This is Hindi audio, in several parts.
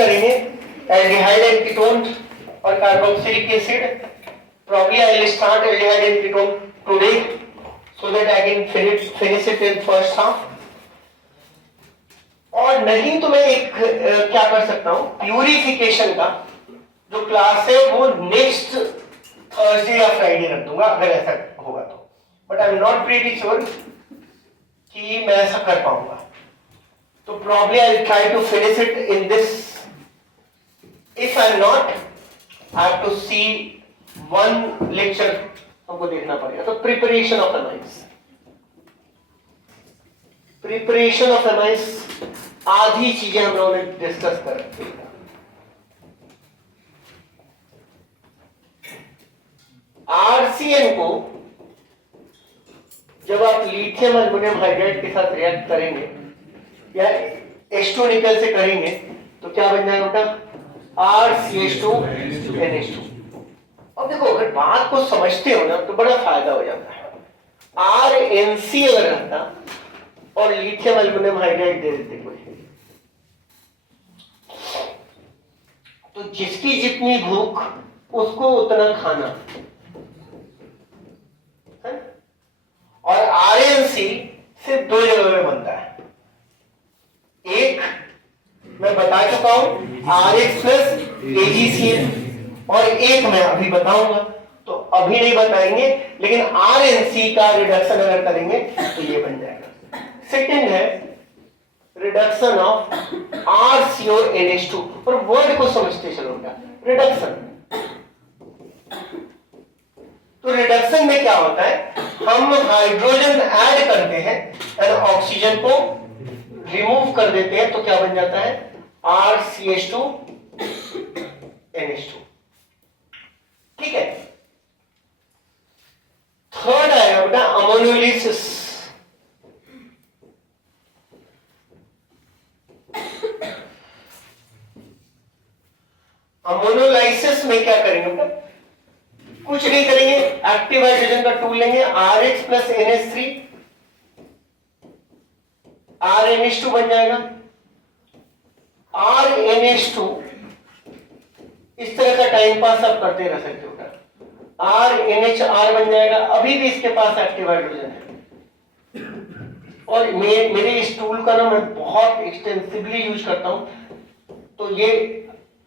करेंगे एल्डिहाइड एंड कीटोन और carboxylic acid. Probably I will start aldehyde and ketone today so that I can finish it in first half. और नहीं तो मैं एक क्या कर सकता हूँ, प्यूरिफिकेशन का जो क्लास है वो नेक्स्ट थर्सडे या फ्राइडे रख दूंगा अगर ऐसा होगा तो. But I am not pretty sure कि मैं ऐसा कर पाऊंगा. तो probably I will try to finish it in this. If I am not, I have to see one lecture हमको देखना पड़ेगा. तो preparation of amides, preparation of amides आधी चीजें हम लोगों ने डिस्कस कर रखी हैं. आरसीएन को जब आप लिथियम एल्युमिनियम हाइड्राइड के साथ रिएक्ट करेंगे या H2 निकल से करेंगे तो क्या बन जाएगा बेटा, RCH2NH2. अब देखो अगर बात को समझते हो ना तो बड़ा फायदा हो जाता है. RNC अगर रहता और लिथियम एल्युमिनियम हाइड्राइड दे देते कोई, तो जिसकी जितनी भूख उसको उतना खाना है. और RNC सिर्फ दो जगह में बनता है. एक मैं बता चुका हूं RH प्लस AgCl, और एक मैं अभी बताऊंगा. तो अभी नहीं बताएंगे लेकिन RNC का रिडक्शन अगर करेंगे तो ये बन जाएगा. सेकंड है रिडक्शन ऑफ RCONH2. और वर्ड को समझते चलो क्या रिडक्शन. तो रिडक्शन में क्या होता है, हम हाइड्रोजन ऐड करते हैं और ऑक्सीजन को रिमूव कर देते हैं. तो क्या बन जाता है, RCH2NH2. ठीक है. थर्ड आएगा बेटा अमोनोलिसिस. अमोनोलाइसिस में क्या करेंगे बेटा, कुछ नहीं करेंगे, एक्टिव हाइड्रोजन का टूल लेंगे, RH प्लस NH3 RNH2 बन जाएगा. RNH2 इस तरह का टाइम पास आप करते रह सकते हो. RNHR बन जाएगा. अभी भी इसके पास एक्टिव हाइड्रोजन है. और मेरे इस टूल का ना मैं बहुत एक्सटेंसिवली यूज करता हूं. तो ये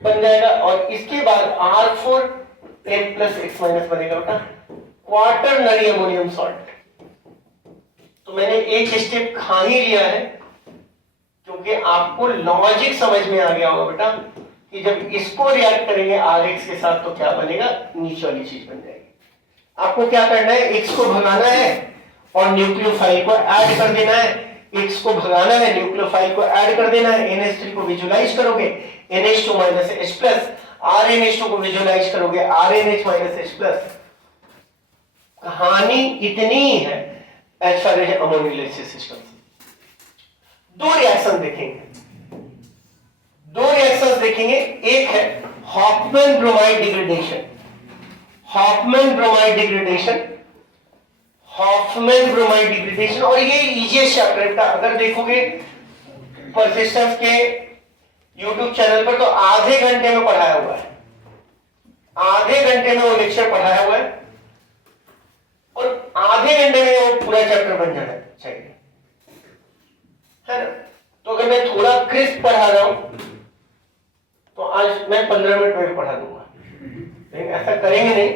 बन जाएगा. और इसके बाद R4N प्लस X माइनस बनेगा बेटा क्वार्टरनरी अमोनियम सॉल्ट. तो मैंने एक स्टेप खा ही लिया है क्योंकि आपको लॉजिक समझ में आ गया होगा बेटा कि जब इसको रिएक्ट करेंगे RX के साथ तो क्या बनेगा, नीचे वाली चीज बन जाएगी. आपको क्या करना है, X को भगाना है और न्यूक्लियोफाइल को ऐड कर देना है. X को भगाना है, न्यूक्लियोफाइल को ऐड कर देना है. NH3 को विजुलाइज करोगे NH2 minus H plus. RNH2 को विजुलाइज करोगे RNH माइनस H प्लस. कहानी इतनी ही है as far as ammonolysis system. दो रिएक्शन देखेंगे, दो रिएक्शंस देखेंगे. एक है Hofmann bromide degradation. Hofmann bromide degradation, Hofmann bromide degradation. और ये इजीएस्ट चैप्टर था. अगर देखोगे परसिस्टेंस के YouTube चैनल पर तो आधे घंटे में पढ़ाया हुआ है. आधे घंटे में वो लेक्चर पढ़ाया हुआ है और आधे घंटे में वो पूरा चैप्टर बन जाना चाहिए, है ना. तो अगर मैं थोड़ा क्रिस्प पढ़ा रहा हूं तो आज मैं 15 मिनट में भी पढ़ा दूंगा, लेकिन ऐसा करेंगे नहीं.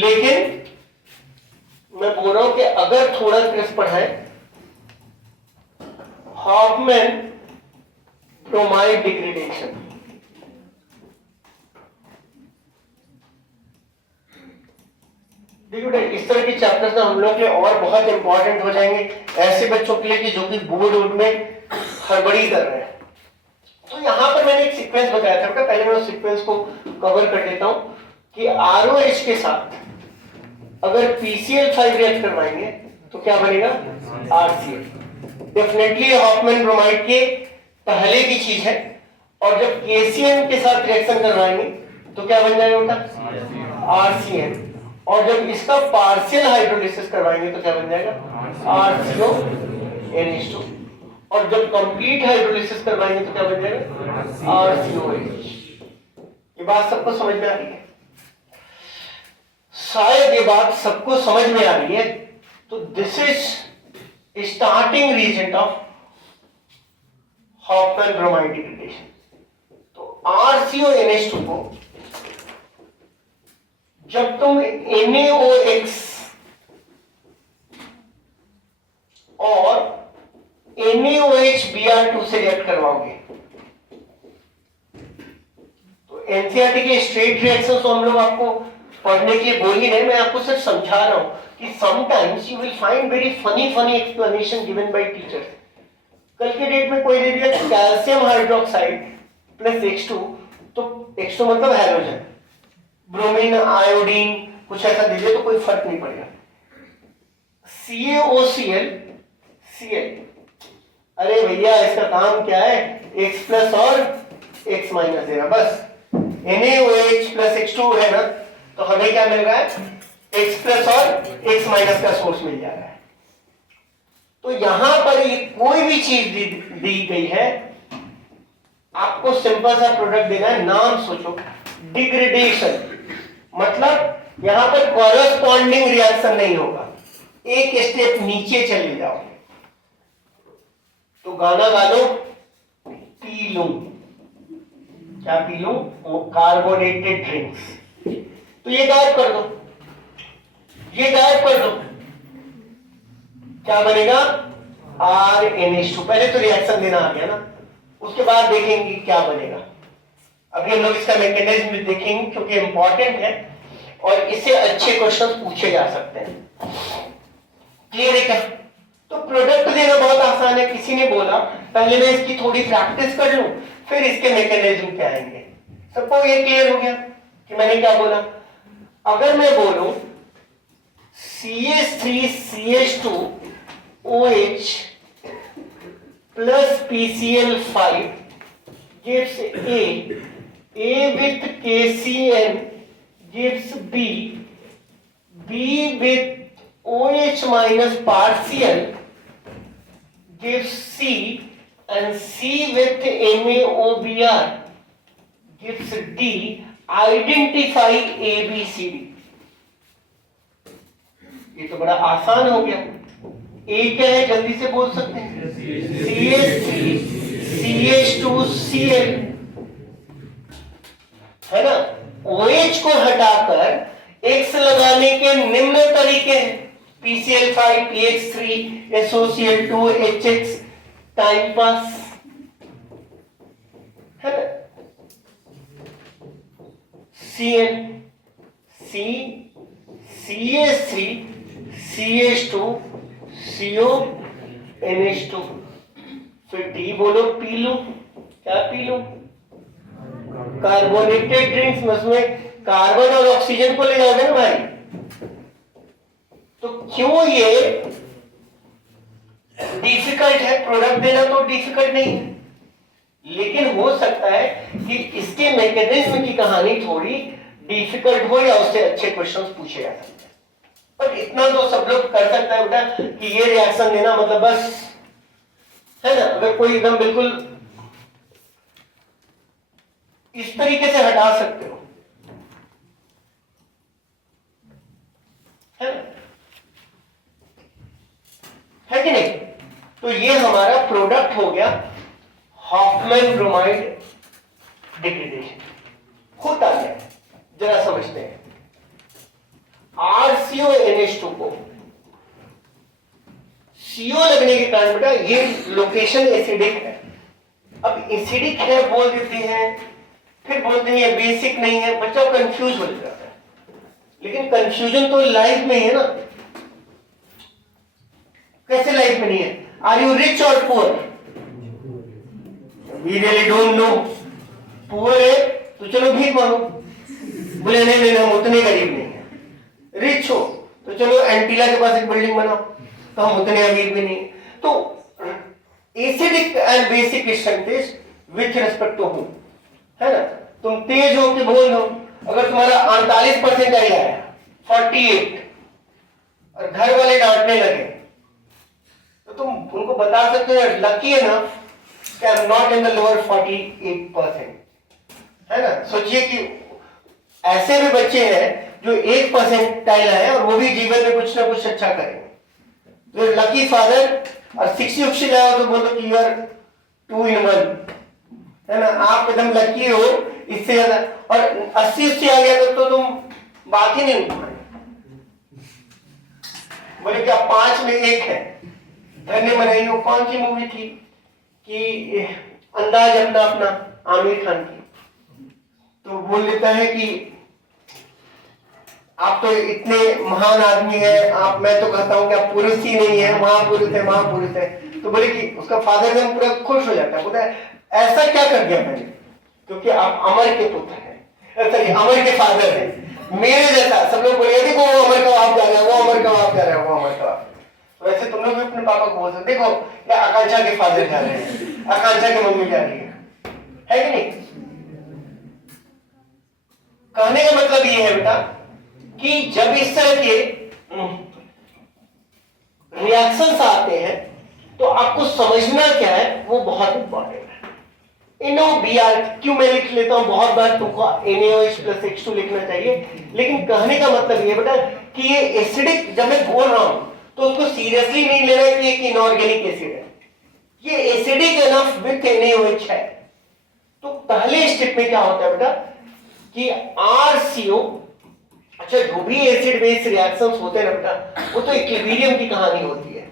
लेकिन मैं बोल रहा हूं कि अगर थोड़ा क्रिस्प पढ़ाए, हॉफमैन ब्रोमाइड डिग्रेडेशन. देखिए बेटा इस तरह के चैप्टर्स ना हम लोग के और बहुत इंपॉर्टेंट हो जाएंगे ऐसे बच्चों के लिए कि जो कि बोर्ड में हड़बड़ी कर रहे हैं. तो यहां पर मैंने एक सीक्वेंस बताया था बेटा, पहले मैं उस सीक्वेंस को कवर कर देता हूं कि ROH के साथ अगर PCl5 रिएक्ट करवाएंगे तो क्या बनेगा, RCl. डेफिनेटली हॉफमैन ब्रोमाइड के पहले की चीज है. और जब KCN के साथ रिएक्शन करवाएंगे तो क्या बन जाएगा बेटा, RCN. और जब इसका पार्शियल हाइड्रोलिसिस करवाएंगे तो क्या बन जाएगा, RCONH2. और जब कंप्लीट हाइड्रोलिसिस करवाएंगे तो क्या बन जाएगा RCOH। ये बात सबको समझ में आ रही है? शायद ये बात सबको समझ में आ रही है। तो this is starting reason of Hofmann bromide degradation. तो RCONH2 को जब तुम NaOH और NaOH-Br2 से रिएक्ट करवाओगे तो एनसीईआरटी के स्ट्रेट रिएक्शन तो हम लोग आपको पढ़ने के लिए बोल ही नहीं, मैं आपको सिर्फ समझा रहा हूं कि sometimes you will find very funny explanation given by teachers. कल के डेट में कोई दे दिया कैल्शियम हाइड्रोक्साइड प्लस H2, तो H2 मतलब हैलोजन, ब्रोमीन आयोडीन कुछ ऐसा दे दिया तो कोई फर्क नहीं पड़ेगा। CaOCl Cl, अरे भैया इसका काम क्या है, X प्लस और X माइनस देना बस। NaOH प्लस H2 है ना, तो हमें क्या मिल रहा है X प्लस और X माइनस का सोर्स मिल जा रहा है। तो यहां पर ये कोई भी चीज दी गई है, आपको सिंपल सा प्रोडक्ट देना है, नाम सोचो डिग्रेडेशन, मतलब यहां पर कॉरेस्पॉन्डिंग रिएक्शन नहीं होगा, एक स्टेप नीचे चले जाओ। तो गाना गा लो, पी लूं, क्या पी लूं, वो कार्बोनेटेड ड्रिंक्स, तो ये गायब कर दो, ये गायब कर दो, क्या बनेगा RNH2। पहले तो रिएक्शन देना आ गया ना, उसके बाद देखेंगे क्या बनेगा। अभी हम लोग इसका मैकेनिज्म देखेंगे क्योंकि इंपॉर्टेंट है और इससे अच्छे क्वेश्चन पूछे जा सकते हैं। क्लियर है क्या? तो प्रोडक्ट देना बहुत आसान है। किसी ने बोला पहले मैं इसकी थोड़ी प्रैक्टिस कर लूं फिर इसके मैकेनिज्म पे आएंगे। सबको ये क्लियर हो गया कि मैंने क्या बोला? अगर मैं बोलूं CH3CH2OH plus PCl5 gives A with KCN gives B with OH minus partial gives C, and C with NaOBr gives D. Identify ABCD। ये तो बड़ा आसान हो गया। A क्या है जल्दी से बोल सकते हैं? CH3 CH2Cl है ना। OH को हटाकर X लगाने के निम्न तरीके हैं, PCl5 PX3 SOCl2 HX, time pass है ना। Cn C CH3 CH2 CO NH2, फिर D बोलो, पी लूं, क्या पी लूं? कार्बोनेटेड ड्रिंक्स, उसमें कार्बन और ऑक्सीजन को ले जाओगे ना भाई। तो क्यों ये डिफिकल्ट है? प्रोडक्ट देना तो डिफिकल्ट नहीं है, लेकिन हो सकता है कि इसके मैकेनिज्म की कहानी थोड़ी डिफिकल्ट हो या उससे अच्छे क्वेश्चंस पूछे जा सकते हैं। पर इतना तो सब लोग कर सकता है बेटा कि ये रिएक्शन देना मतलब बस है ना। अगर कोई एकदम बिल्कुल इस तरीके से हटा सकते हो, है कि नहीं? तो ये हमारा प्रोडक्ट हो गया हॉफमैन ब्रोमाइड डिग्रेडेशन। होता है जरा समझते हैं। RCONH2 को CO लगने के कारण बेटा ये लोकेशन एसिडिक है। अब एसिडिक है बोल देते हैं, फिर बोलते हैं ये बेसिक नहीं है, बच्चा कंफ्यूज हो जाता है। लेकिन कंफ्यूजन तो लाइफ में है ना। कैसे लाइफ में नहीं है? आर यू रिच और poor? We really don't know. Poor है तो चलो भीख मांगो, बोले नहीं नहीं हम उतने गरीब नहीं है। रिच हो तो चलो एंटीला के पास एक बिल्डिंग बनाओ, तो हम उतने अमीर भी नहीं। तो acidic and basic strength with respect to हूं, है ना। तुम तेज हो कि बोल हो, अगर तुम्हारा 48% आया 48 और घर वाले डांटने लगे तो तुम उनको बता सकते हो लकी है ना कि आई am not in the lower 48%, है ना। सोचिए कि ऐसे भी बच्चे हैं जो 1% आए और वो भी जीवन में कुछ ना कुछ अच्छा करेंगे। तो लकी फादर, और 60 उक्सी लाओ तो बोलो कि यू आर 2 in 1, है ना, आप एकदम लकी हो। इससे ज्यादा और 80 उससे आ गया तो तुम बात ही नहीं उठाए। बोले क्या 5 में 1 है। धन्य मनाई वो कौन सी मूवी थी कि अंदाज अपना अपना, आमिर खान की, तो बोल लेता है कि आप तो इतने महान आदमी हैं, आप, मैं तो कहता हूं कि आप पुरुष ही नहीं है, महापुरुष है, महापुरुष है। तो बोले कि उसका फादर एकदम पूरा खुश हो जाता है, बोलता है ऐसा क्या कर दिया मैंने, क्योंकि आप अमर के पुत्र हैं, अमर के फादर हैं, मेरे जैसा। सब लोग बोले देखो वो अमर का बाप जा रहा है, वो अमर का बाप जा रहा है, वो अमर का बाप। वैसे तुम लोग भी अपने पापा को बोल सकते देखो या आकांक्षा के फादर जा रहे हैं, आकांक्षा की मम्मी जा रही है कि नहीं। कहने का मतलब ये है बेटा कि जब इस तरह के रिएक्शंस आते हैं तो आपको समझना क्या है वो बहुत इंपॉर्टेंट है। NaOBr क्यों मैं लिख लेता हूं, बहुत बार तुमको NaOH प्लस H2 लिखना चाहिए, लेकिन कहने का मतलब ये बेटा कि ये एसिडिक, जब मैं बोल रहा हूं तो उसको सीरियसली नहीं लेना है कि एक इनऑर्गेनिक एसिड है, ये एसिडिक एनफ विथ NaOH है। तो पहले स्टेप में क्या होता है बेटा कि RCO, अच्छा जो भी एसिड बेस रिएक्शंस होते हैं ना बेटा वो तो इक्विलिब्रियम की कहानी होती है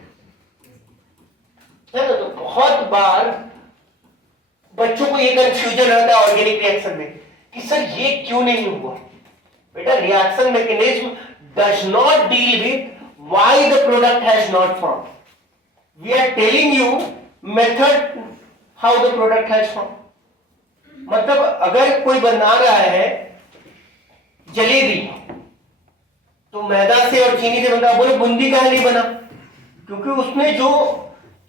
ना। तो बहुत बार बच्चों को ये कंफ्यूजन रहता है ऑर्गेनिक रिएक्शन में कि सर ये क्यों नहीं हुआ। बेटा reaction mechanism does not deal with why the product has not form, we are telling you method how the product has form. मतलब अगर कोई बना रहा है जलेबी तो मैदा से और चीनी से बनता, बोले बूंदी का नहीं बना, क्योंकि उसने जो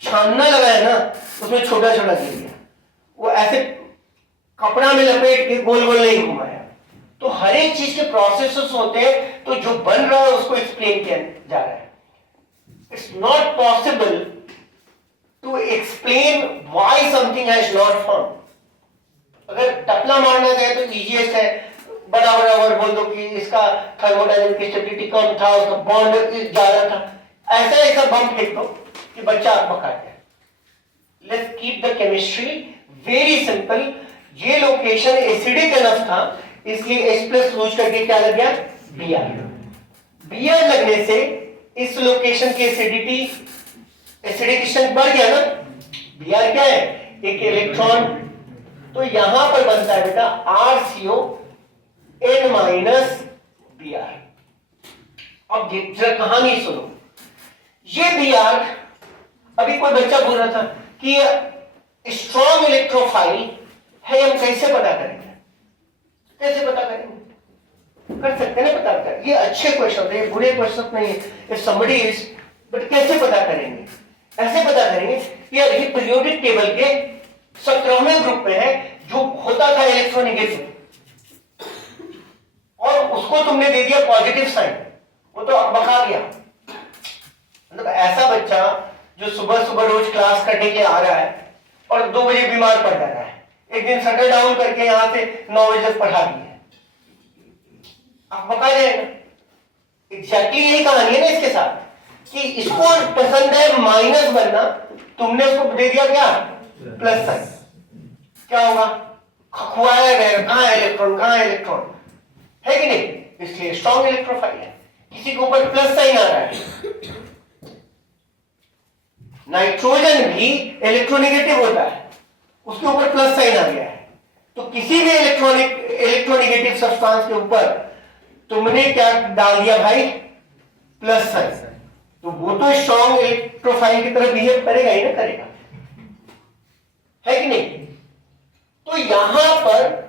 छानना लगाया ना उसमें छोटा छोटा दे दिया, वो ऐसे कपड़ा में लपेट के गोल गोल नहीं घुमाया। तो हर एक चीज के प्रोसेसेस होते हैं, तो जो बन रहा है उसको एक्सप्लेन किया जा रहा है। It's not possible to explain why something has not form. अगर टपला मारना चाहे तो इजीएस्ट है, बड़ा बड़ा वर्ड बोल दो कि इसका थर्मोडायनेमिक स्टेबिलिटी कम था, उसका बॉन्ड ज्यादा था, ऐसा ऐसा बम फेंक दो कि बच्चा पका जाए। Let's keep the chemistry very simple. ये लोकेशन एसिडिक एनफ था इसलिए H प्लस यूज करके क्या लग गया Br। Br लगने से इस लोकेशन की एसिडिटी, एसिडिकेशन बढ़ गया ना। Br क्या है, एक इलेक्ट्रॉन, तो यहां पर बनता है बेटा RCO N माइनस Br। अब जरा कहानी सुनो, ये Br, अभी कोई बच्चा बोल रहा था कि स्ट्रॉन्ग इलेक्ट्रोफाइल है, हम कैसे पता करेंगे, कैसे पता करेंगे, कर सकते हैं ना पता कर। ये अच्छे क्वेश्चन है, ये बुरे क्वेश्चन नहीं है, इफ समबडी इज, बट कैसे पता करेंगे, ऐसे पता करेंगे यार ये पीरियोडिक टेबल के 17वें ग्रुप में है जो होता था इलेक्ट्रोनेगेटिव, और उसको तुमने दे दिया पॉजिटिव साइन, वो तो बका गया। मतलब ऐसा बच्चा जो सुबह सुबह रोज क्लास करने के आ रहा है और 2 बजे बीमार पड़ जा रहा है, एक दिन शटर डाउन करके यहां से 9 बजे तक पढ़ा दिए, आप बका जाएगा। एग्जैक्टली यही कहानी है ना इसके साथ कि इसको पसंद है माइनस बनना, तुमने उसको दे दिया क्या प्लस साइन, क्या होगा, खुआया गया, कहां है इलेक्ट्रॉन, कहां है इलेक्ट्रॉन, है कि नहीं, इसलिए स्ट्रॉन्ग इलेक्ट्रोफाइल है। किसी के ऊपर प्लस साइन आ रहा है, नाइट्रोजन भी इलेक्ट्रोनेगेटिव होता है, उसके ऊपर प्लस साइन आ गया है, तो किसी भी इलेक्ट्रोनेगेटिव सब्सटेंस के ऊपर तुमने क्या डाल दिया भाई प्लस साइन, तो वो तो स्ट्रॉन्ग इलेक्ट्रोफाइल की तरह बिहेव करेगा ही ना, करेगा, है कि नहीं। तो यहां पर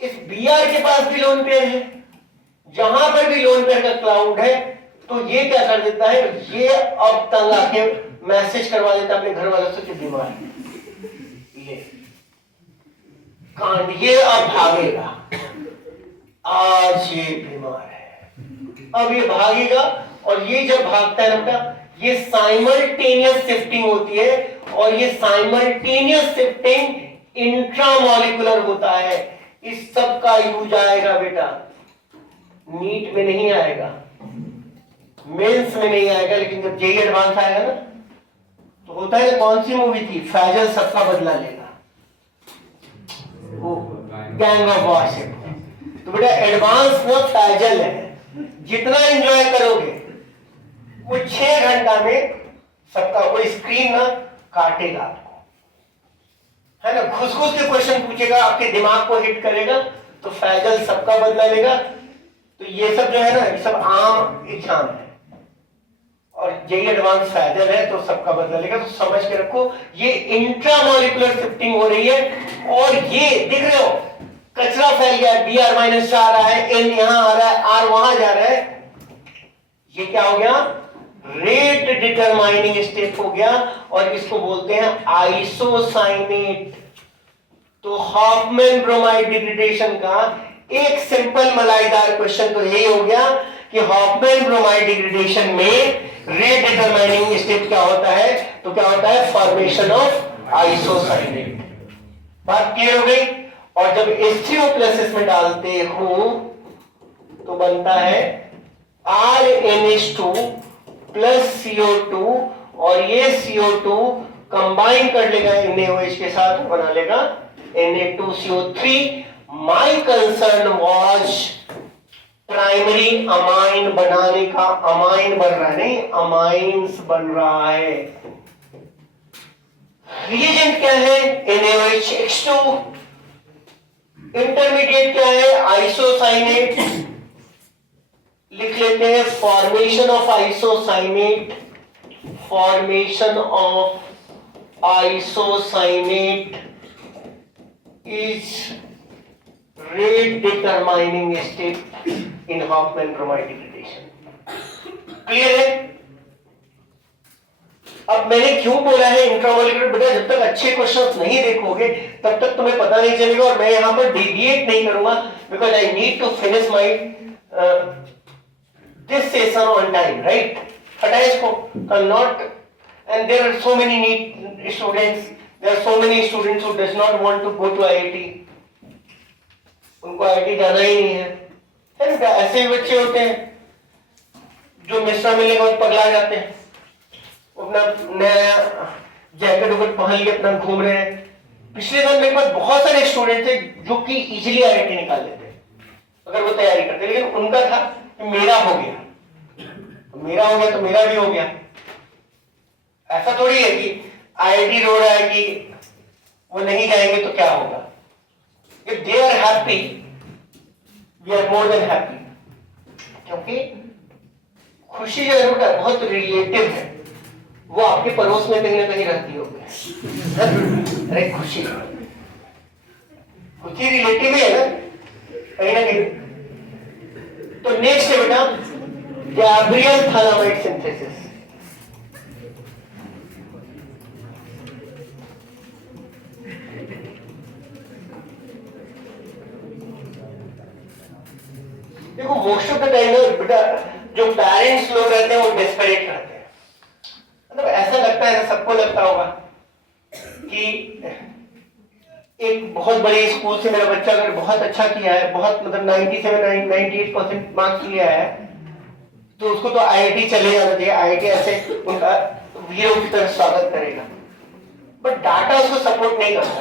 इस Br के पास भी लोन पेयर है, जहां पर भी लोन पेयर का क्लाउड है तो ये क्या कर देता है, ये अब तंग आके मैसेज करवा देता है अपने घर वालों से कि बीमार है, ये कांड, ये अब भागेगा, आज ये बीमार है, अब ये भागेगा, और ये जब भागता है ना, ये साइमल्टेनियस शिफ्टिंग होती है और ये साइमल्टेनियस शिफ्टिंग इंट्रामोलिकुलर होता है। इस सब का यूज आएगा बेटा, नीट में नहीं आएगा, मेंस में नहीं आएगा, लेकिन जब जेईई एडवांस आएगा ना तो होता है। कौन सी मूवी थी, फैजल सबका बदला लेगा, वो गैंग ऑफ वारशिप। तो बेटा एडवांस ना फैजल है, जितना एंजॉय करोगे वो 6 घंटा में सबका, वो स्क्रीन ना काटेगा आपको, है ना, घुस घुस के क्वेश्चन पूछेगा, आपके दिमाग को हिट करेगा। तो फैजल सबका बदला लेगा। तो ये सब जो है ना, ये सब आम एग्जाम है और जेईई एडवांस फैजल है तो सबका बदला लेगा। तो समझ के रखो, ये इंट्रामोलिकुलर शिफ्टिंग हो रही है। और ये देख रहे हो, कचरा फैल गया, Br माइनस आ रहा है, N यहां आ रहा है, R वहां जा रहा है। ये क्या हो गया, रेट डिटरमाइनिंग स्टेप हो गया और इसको बोलते हैं आइसोसाइनेट। तो हॉफमैन ब्रोमाइड डिग्रेडेशन का एक सिंपल मलाईदार क्वेश्चन तो यही हो गया कि हॉफमैन ब्रोमाइड डिग्रेडेशन में रेट डिटरमाइनिंग स्टेप क्या होता है, तो क्या होता है, फॉर्मेशन ऑफ आइसोसाइनेट। बात क्लियर हो गई। और जब H3O+ इसमें डालते हो तो बनता है RNH2 प्लस CO2 और ये CO2 कंबाइन कर लेगा NaOH के साथ, बना लेगा Na2CO3। My concern was primary amine बनाने का, अमाइन बन रहा है, नहीं अमाइंस बन रहा है। रिएजेंट क्या है, NaOH इंटरमीडिएट क्या है, आइसोसाइनेट। लिख लेते हैं formation of isocyanate, formation of isocyanate is rate determining step in Hoffmann bromide degradation. Clear है। अब मैंने क्यों बोला है इंट्रामोलिकुलर, बेटा जब तक अच्छे क्वेश्चंस नहीं देखोगे तब तक तुम्हें पता नहीं चलेगा। और मैं यहां पर डेविएट नहीं करूंगा because I need to finish my this session on time, right. हटाए इसको, not, and there are so many NEET students, there are so many students who does not want to go to IIT. उनको आईआईटी जाना ही नहीं है ना। ऐसे भी बच्चे होते हैं जो मिश्रा मिलने के बाद पगला जाते हैं, अपना नया जैकेट वैकेट पहन के अपना घूम रहे हैं। पिछले साल मेरे पास बहुत सारे स्टूडेंट थे जो कि इजीली आईआईटी निकाल लेते अगर वो तैयारी करते, लेकिन उनका था कि मेरा हो गया तो मेरा हो गया तो मेरा भी हो गया। ऐसा थोड़ी है कि आईआईटी रो रहा है कि वो नहीं जाएंगे तो क्या होगा। If they are happy we are more than happy, क्योंकि खुशी जो है बहुत रिलेटिव है। वो आपके पड़ोस में कहीं ना कहीं रहती होगी। अरे खुशी खुशी रिलेटिव है ना कहीं ना कहीं। तो नेक्स्ट है बेटा गैब्रियल थालामाइड सिंथेसिस। देखो मोस्ट ऑफ द टाइम बेटा जो पेरेंट्स लोग रहते हैं वो डेस्परेट रहते हैं। मतलब ऐसा लगता है, सबको लगता होगा कि एक बहुत बड़े स्कूल से मेरा बच्चा अगर बहुत अच्छा किया है, बहुत मतलब 97-98% मार्क्स लिया है, तो उसको तो आईआईटी चले जाना चाहिए। आईआईटी ऐसे उनका वीरों की तरह स्वागत करेगा, बट डाटा उसको सपोर्ट नहीं करता।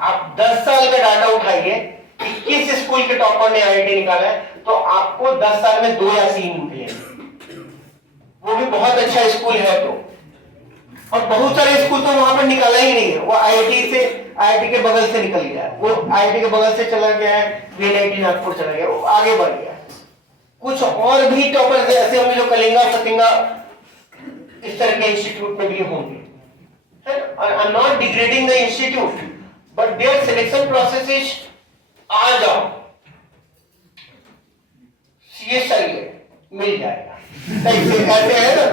आप 10 साल का डाटा उठाइए कि किस स्कूल के टॉपर ने आईआईटी निकाला है, तो आपको 10 साल में 2 या 3 मिलेंगे, वो भी बहुत अच्छा स्कूल है तो। और बहुत सारे स्कूल तो वहां पर निकाला ही नहीं है, वो आईआईटी के बगल से निकल गया, वो आईआईटी के बगल से चला गया है, वीएनआईटी नागपुर चला गया, वो आगे बढ़ गया। कुछ और भी टॉपर्स ऐसे होंगे जो कलिंगा फतिंगा इस तरह के इंस्टीट्यूट में भी होंगे। I am not degrading the institute, but their selection process is, आ जाओ सीएसआई मिल जाएगा। ऐसे है ना,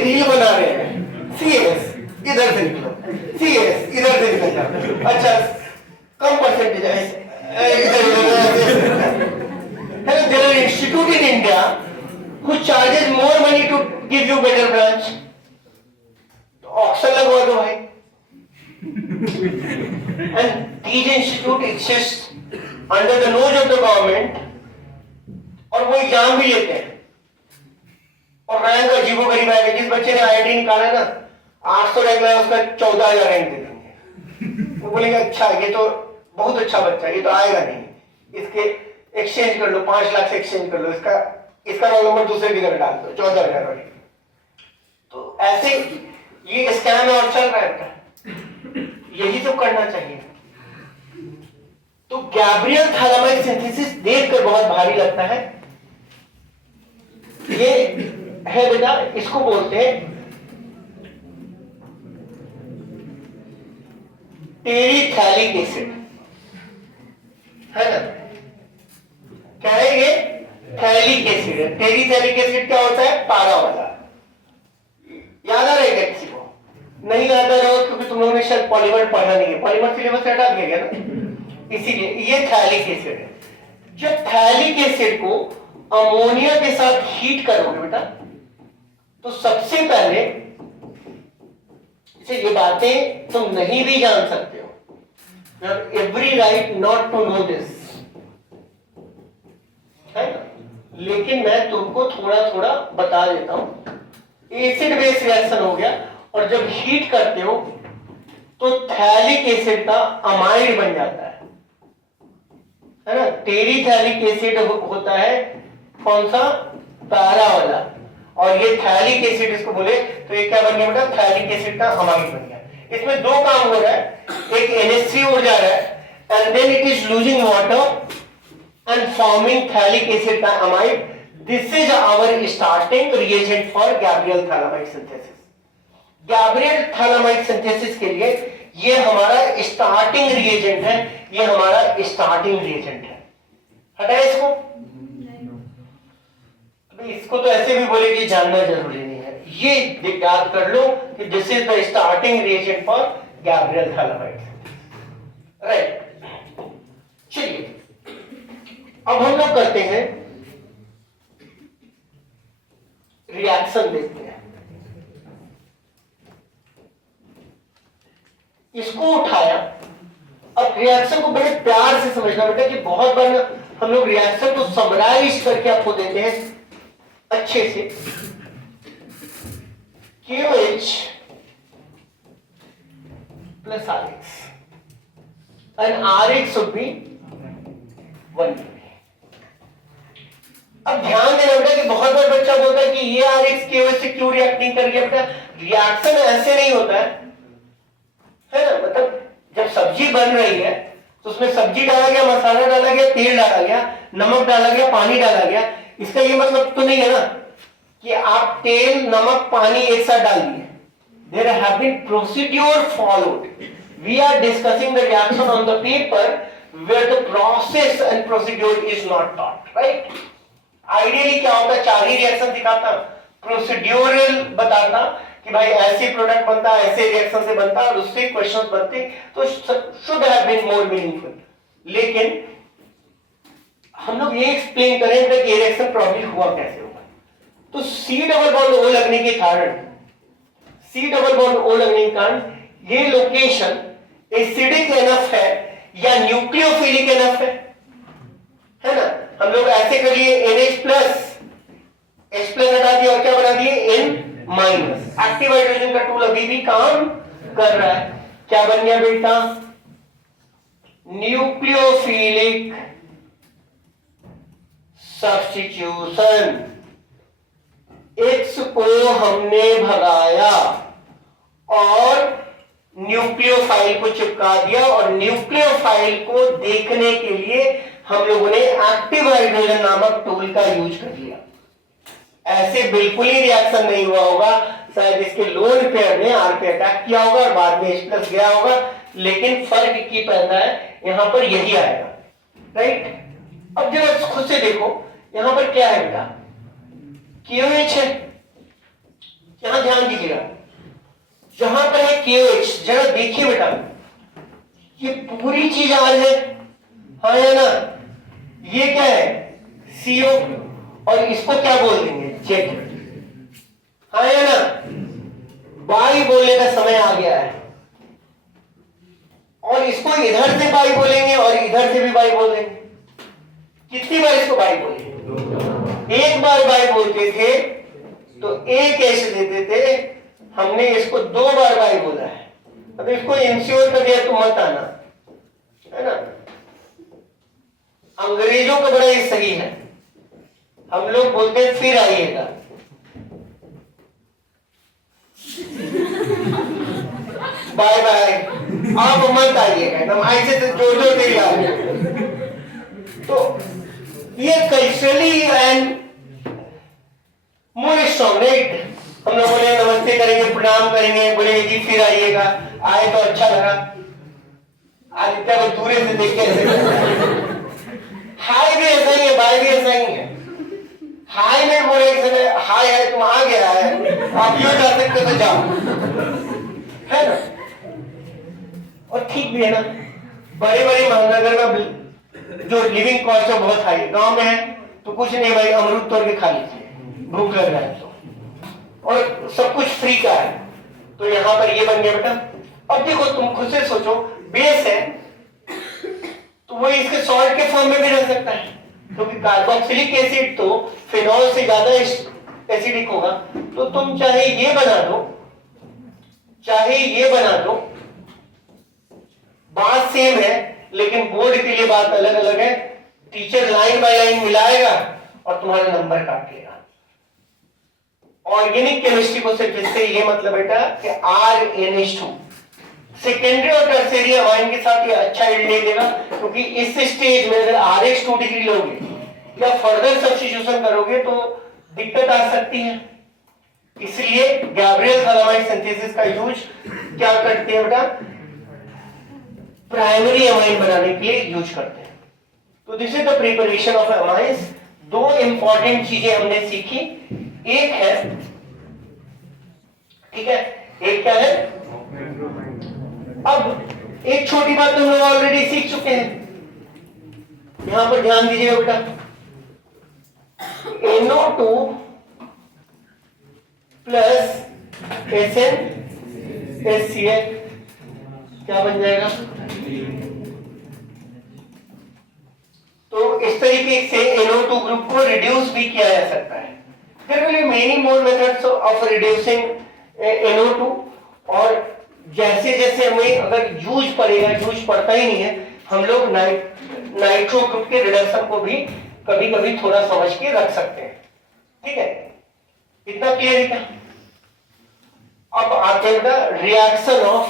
रील बना रहे हैं, सीएस इधर से निकलो, सीएस इधर से निकल जाओ, अच्छा कम परसेंटेज है। There are institute in India who charges more money to give you better branch? तो ऑक्शन लगवा दो भाई। And these institute exist under the nose of the government, और वो एग्जाम भी लेते हैं और रैंक अजीबोगरीब आएगा। जिस बच्चे ने IIT निकाला ना 800 रैंक लाया, उसका 14,000 रैंक दे देंगे। वो बोलेंगे अच्छा ये तो बहुत अच्छा बच्चा, ये तो आएगा नहीं, इसके एक्सचेंज कर लो, 5 लाख से एक्सचेंज कर लो, इसका रोल नंबर दूसरे की जगह डाल दो, 14,000 वाली। तो ऐसे ये स्कैम और चल रहा है, यही तो करना चाहिए। तो गैब्रियल थैलामाइड सिंथेसिस देखकर बहुत भारी लगता है। ये है बेटा, इसको बोलते हैं टेरिथैलिक एसिड, है ना? क्या है ये? थैलिक एसिड है। टेरिथैलिक एसिड क्या होता है? पारा वाला। याद आ रहा है किसी को? नहीं याद आ रहा हो क्योंकि तुम लोगों ने शायद पॉलीमर पढ़ा नहीं है, पॉलीमर सिलेबस से हटा दिया गया ना, इसीलिए ये थैलिक एसिड है। जब थैलिक एसिड को अमोनिया के साथ हीट करोगे बेटा, तो सबसे पहले ये बातें तुम नहीं भी जान सकते हो, you have every right not to know this, है ना? लेकिन मैं तुमको थोड़ा थोड़ा बता देता हूं। एसिड बेस रिएक्शन हो गया, और जब हीट करते हो तो थैलिक एसिड का अमाइड बन जाता है ना? टेरिथैलिक एसिड होता है कौन सा? पैरा वाला। और ये थैलिक एसिड इसको बोले तो ये क्या बन गया बेटा? थैलिक एसिड का अमाइड बन गया। इसमें दो काम हो रहा है, एक NH3 उड़ जा रहा है and then it is losing water and forming phthalic acid का amide. This is our starting reagent for Gabriel phthalimide synthesis. Gabriel phthalimide synthesis के लिए ये हमारा स्टार्टिंग रिएजेंट है, ये हमारा स्टार्टिंग रिएजेंट है। हटाए इसको, इसको तो ऐसे भी बोले कि जानना जरूरी नहीं है, ये याद कर लो कि this is the starting reagent for Gabriel phthalimide, right? चलिए अब हम लोग करते हैं रिएक्शन, देखते हैं। इसको उठाया, अब रिएक्शन को बड़े प्यार से समझना बेटा कि बहुत बार हम लोग रिएक्शन को समराइज करके आपको देते हैं अच्छे से। KOH plus RX and RX should be 1 kb। अब ध्यान देना बेटा कि बहुत बार बच्चा बोलता है कि ये RX KOH से क्यों रिएक्ट नहीं कर गया। बेटा रिएक्शन ऐसे नहीं होता है ना? मतलब जब सब्जी बन रही है तो उसमें सब्जी डाला गया, मसाला डाला गया, तेल डाला गया, नमक डाला गया, पानी डाला गया। इसका ये मतलब तो नहीं है ना कि आप तेल, नमक, पानी एक साथ डाल दिए। There have been procedure followed. We are discussing the reaction on the paper where the process and procedure is not taught, right? Ideally क्या होता है, 4 ही रिएक्शन दिखाता, प्रोसीड्यूरल बताता कि भाई ऐसे प्रोडक्ट बनता है, ऐसे रिएक्शन से बनता है और उससे क्वेश्चंस बनते, तो should have been more meaningful. लेकिन हम लोग ये एक्सप्लेन करेंगे कि रिएक्शन प्रॉब्ली हुआ कैसे होगा। तो C डबल बॉन्ड O लगने के कारण, C डबल बॉन्ड O लगने के कारण ये लोकेशन एसिडिक एनफ है या न्यूक्लियोफिलिक एनफ है ना? हम लोग ऐसे कर लिए NH प्लस, H प्लस हटा दिया और क्या बना दिए? N minus. एक्टिव हाइड्रोजन का टूल अभी भी काम कर रहा है। क्या बन गया बेटा? Nucleophilic substitution. X को हमने भगाया और न्यूक्लियोफाइल को चिपका दिया, और न्यूक्लियोफाइल को देखने के लिए हम लोगों ने एक्टिव हाइड्रोजन नामक टूल का यूज कर लिया। ऐसे बिल्कुल ही रिएक्शन नहीं हुआ होगा, शायद इसके लोन पेयर ने R पे अटैक किया होगा और बाद में H प्लस गया होगा, लेकिन फर्क की पैदा है यहां पर यही आएगा, राइट? अब जरा खुद से देखो यहां पर क्या है बेटा? KOH है, यहां ध्यान दीजिएगा, जहां पर है KOH, जरा देखिए बेटा ये पूरी चीज R है, हाँ है ना? ये क्या है? CO, और इसको क्या बोल देंगे? जेड। हाँ या ना? बाई बोलने का समय आ गया है, और इसको इधर से बाई बोलेंगे और इधर से भी बाई बोलेंगे। कितनी बार इसको बाई बोलेंगे? एक बार बाई बोलते थे तो एक ऐसे देते थे, हमने इसको 2 बार बाई बोला है। अब इसको इंश्योर कर दिया तो मत आना, है ना? अंग्रेजों का बड़ा ही सही है, हम लोग बोलते हैं फिर आइएगा। बाय बाय, आप मत आइएगा, एकदम ऐसे तो जोर जोर दे रहा। तो ये culturally and more strong, right? हम लोग बोले नमस्ते करेंगे, प्रणाम करेंगे, बोलेंगे जी फिर आइएगा, आए तो अच्छा लगा। आदित्य को दूर से देख के हाय भी ऐसा ही है, बाय भी ऐसा ही है। हाय में बोले हाय है, तुम आ गया है, आप यूं जा सकते तो जाओ, है ना? और ठीक भी है ना, बड़े बड़े महानगर में जो लिविंग कॉस्ट है बहुत हाई है, गांव में है तो कुछ नहीं भाई, अमरूद तोड़ के खा लीजिए, भूख लग रहा है तो, और सब कुछ फ्री का है। तो यहाँ पर ये बन गया बेटा। अब देखो तुम खुद से सोचो, बेस है तो वो इसके सॉल्ट के फॉर्म में भी रह सकता है, क्योंकि कार्बोक्सिलिक एसिड तो फिनॉल से ज्यादा एसिडिक होगा। तो तुम चाहे ये बना दो, चाहे ये बना दो, बात सेम है, लेकिन बोर्ड के लिए बात अलग अलग है। टीचर लाइन बाय लाइन मिलाएगा और तुम्हारा नंबर काट लेगा। ऑर्गेनिक केमिस्ट्री को सिर्फ इससे ये मतलब बेटा कि RNH2 सेकेंडरी और टर्शियरी अमाइन के साथ ये अच्छा यील्ड नहीं देगा, क्योंकि इस स्टेज में अगर RH2 डिग्री लोगे या फर्दर सब्स्टिट्यूशन करोगे तो दिक्कत आ सकती है। इसलिए गैब्रियल थालामाइड सिंथेसिस का यूज क्या करते हैं बेटा? प्राइमरी अमाइन बनाने के लिए यूज करते हैं। तो this is the preparation of amines. 2 important चीजें हमने सीखी, एक है, ठीक है, एक क्या है? अब एक छोटी बात तो हम लोग ऑलरेडी सीख चुके हैं, यहां पर ध्यान दीजिएगा बेटा। NO2 प्लस SnHCl क्या बन जाएगा? तो इस तरीके से NO2 ग्रुप को रिड्यूस भी किया जा सकता है। There will be many more methods of reducing NO2, और जैसे जैसे हमें अगर यूज पड़ेगा, यूज पड़ता ही नहीं है, हम लोग नाइट्रो ग्रुप के रिडक्शन को भी कभी कभी थोड़ा समझ के रख सकते हैं। ठीक है, इतना क्लियर है क्या? अब आते हैं रिएक्शन ऑफ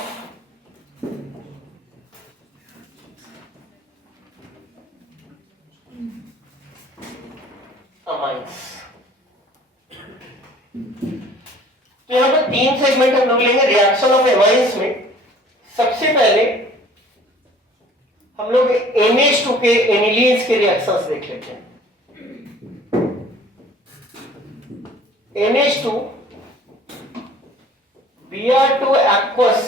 अमाइंस। तो यहां पर 3 सेगमेंट हम लोग लेंगे रिएक्शन ऑफ एमाइंस में। सबसे पहले हम लोग NH2 के एनिलीन्स के रिएक्शंस देख लेते हैं। NH2 Br2 aqueous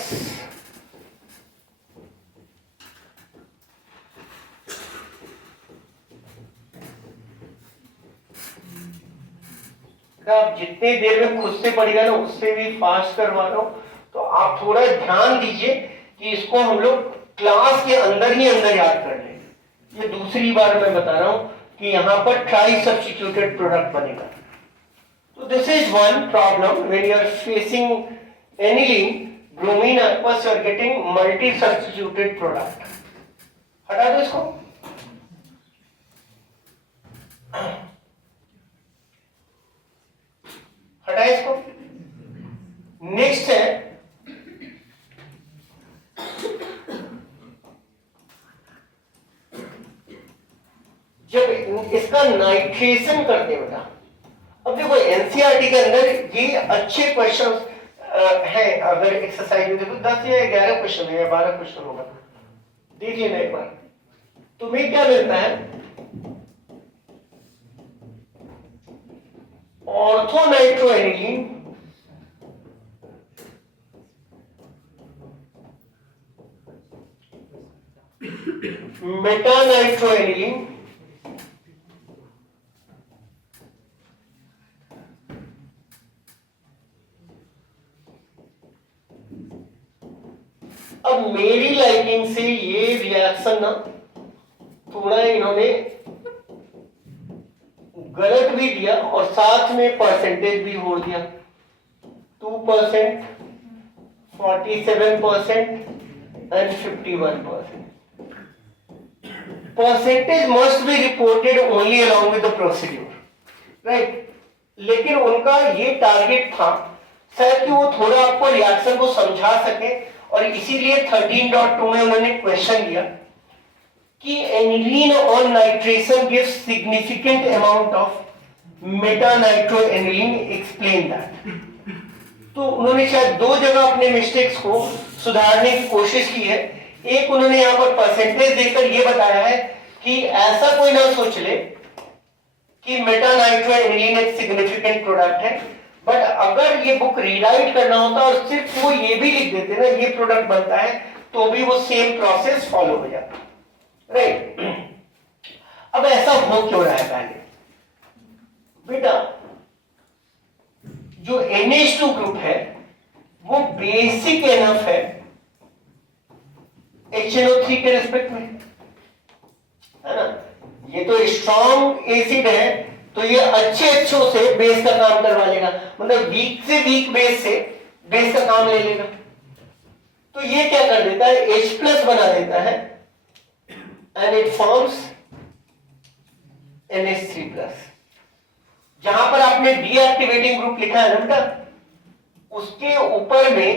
आप जितनी देर में खुद से पढ़ेगा ना उससे भी फास्ट करवा रहा हूं, तो आप थोड़ा ध्यान दीजिए कि इसको हम लोग क्लास के अंदर ही अंदर याद कर लें। ये दूसरी बार मैं बता रहा हूं कि यहां पर ट्राई सब्स्टिट्यूटेड प्रोडक्ट बनेगा। तो this is one problem when you are facing aniline bromine aqueous, you are getting multi substituted product। हटा दो इसको। हटा इसको। नेक्स्ट है जब इसका नाइट्रेशन करते हैं बेटा। अब देखो एनसीईआरटी के अंदर ये अच्छे क्वेश्चन है, अगर एक्सरसाइज में देखो 10 या 11 क्वेश्चन है या 12 क्वेश्चन होगा, देख लेना एक बार। तुम्हें क्या मिलता है? ऑर्थो नाइट्रोएनिलीन मेटा नाइट्रोएनिलीन रिएक्शन ना थोड़ा इन्होंने गलत भी दिया और साथ में परसेंटेज भी जोड़ दिया, 2%, 47% and 51%. Percentage must be reported only along with the procedure, right? लेकिन उनका ये टारगेट था शायद कि वो थोड़ा आपको रिएक्शन को समझा सके और इसीलिए 13.2 में उन्होंने क्वेश्चन दिया कि aniline on nitration gives significant amount of Meta nitro aniline, explain that. तो उन्होंने शायद दो जगह अपने मिस्टेक्स को सुधारने की कोशिश की है। एक उन्होंने यहां पर परसेंटेज देकर यह बताया है कि ऐसा कोई ना सोच ले कि मेटा नाइट्रो एनिलीन एक सिग्निफिकेंट प्रोडक्ट है, बट अगर ये बुक रीराइट करना होता और सिर्फ वो ये भी लिख देते ना ये प्रोडक्ट बनता है तो भी वो सेम प्रोसेस फॉलो हो जाता, राइट? अब ऐसा हो क्यों रहा है? पहले बेटा जो NH2 ग्रुप है वो बेसिक एनफ है HNO3 के रिस्पेक्ट में, है ना? ये तो स्ट्रॉन्ग एसिड है तो ये अच्छे अच्छों से बेस का काम करवा लेगा, मतलब वीक से वीक बेस से बेस का काम ले लेगा। तो ये क्या कर देता है, H+ बना देता है and it forms NH3+। जहां पर आपने डीएक्टिवेटिंग ग्रुप लिखा है ना बेटा, उसके ऊपर में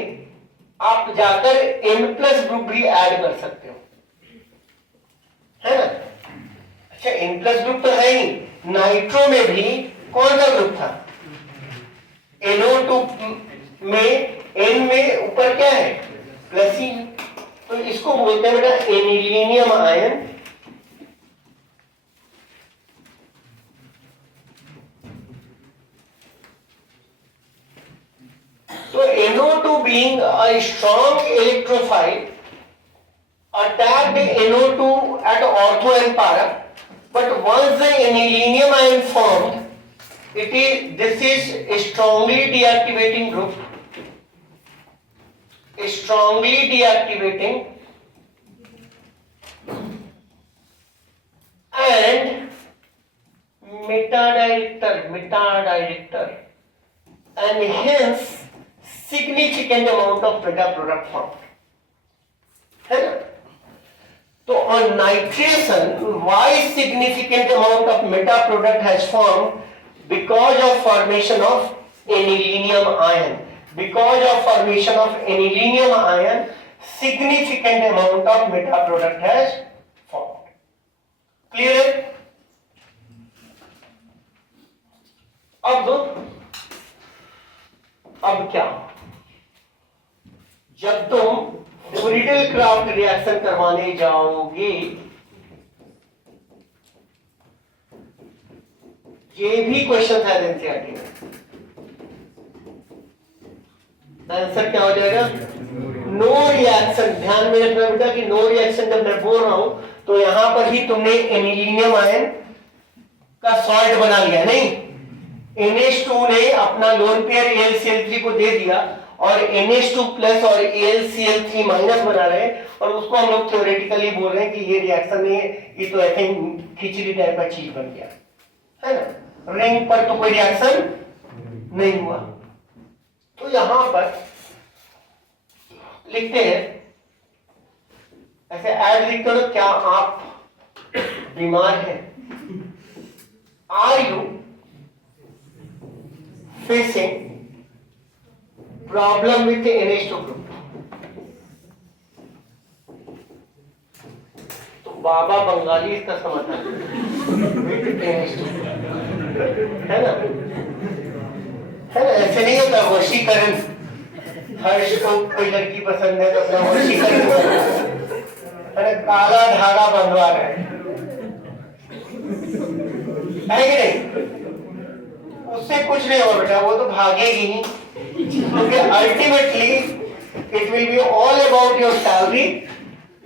आप जाकर N+ ग्रुप भी ऐड कर सकते हो, है ना? अच्छा, N+ ग्रुप तो है ही, नाइट्रो में भी कौन सा ग्रुप था? NO2 में N में ऊपर क्या है? प्लस ही, तो इसको बोलते हैं बेटा anilinium ion. So NO2 being a strong electrophile attacked NO2 at ortho and para, but once the anilinium ion formed, this is a strongly deactivating group, a strongly deactivating and meta-director, and hence significant amount of beta product formed, है ना? तो on nitration, why significant amount of meta product has formed? Because of formation of anilinium ion. Because of formation of anilinium ion, significant amount of meta product has formed. Clear है? अब क्या? जब तुम फ्रीडल क्राफ्ट रिएक्शन करवाने जाओगे, ये भी क्वेश्चन है एनसीईआरटी में, आंसर क्या हो जाएगा? No reaction. ध्यान में रखना बेटा कि नो रिएक्शन जब मैं बोल रहा हूं तो यहां पर ही तुमने एनिलीनियम आयन का सॉल्ट बना लिया, नहीं? NH2 ने अपना लोन पेयर AlCl3 को दे दिया और NH2+ और AlCl3- बना रहे हैं, और उसको हम लोग थ्योरेटिकली बोल रहे हैं कि ये रिएक्शन नहीं है, ये तो ऐसे खिचड़ी टाइप का चीज बन गया, है ना? रिंग पर तो कोई रिएक्शन नहीं हुआ। तो यहां पर लिखते हैं ऐसे, ऐड लिख करो, क्या आप बीमार हैं? Are you facing problem with the NH2 group? तो बाबा बंगाली इसका समाधान NH2, है ना? है ना? ऐसे नहीं होता वशीकरण, हर्ष को कोई लड़की पसंद है तो अपना वशीकरण, है ना? काला धागा बंधवा रहा है कि नहीं? उससे कुछ नहीं होगा बेटा, वो तो भागेगी ही, क्योंकि ultimately it will be all about your salary,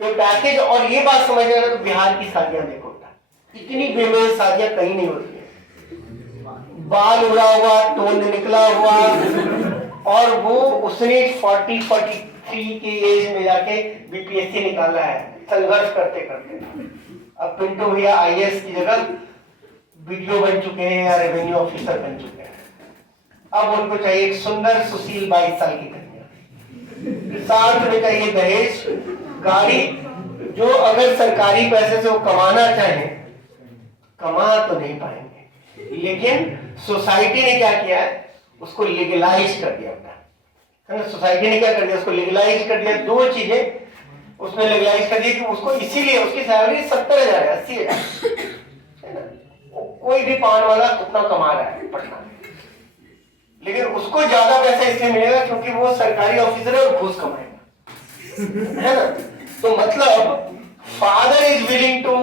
your package. और ये बात समझ रहे तो बिहार की शादियां देखो, इतनी बेमेल शादियां कहीं नहीं होती है, बाल उड़ा हुआ, टोन निकला हुआ, और वो उसने 40-43 की एज में जाके BPSC निकाला है, संघर्ष करते करते अब पिंटू भैया आईएएस की जगह वीडियो बन चुके हैं या रेवेन्यू ऑफिसर बन चुके हैं। अब उनको चाहिए एक सुंदर सुशील 22 साल की कन्या, साथ में चाहिए दहेज, गाड़ी, जो अगर सरकारी पैसे से वो कमाना चाहे कमा तो नहीं पाएंगे, लेकिन सोसाइटी ने क्या किया है, उसको लीगलाइज कर दिया है ना। सोसाइटी ने क्या कर दिया, उसको लीगलाइज कर दिया। दो चीजें उसने लीगलाइज कर दी कि उसको इसीलिए उसकी सैलरी 70,000 है, 80,000 है ना। कोई भी पान वाला कितना कमा रहा है पटना में, लेकिन उसको ज्यादा पैसा इसलिए मिलेगा क्योंकि वो सरकारी ऑफिसर है और घूस कमाएगा, है ना। तो मतलब father is willing to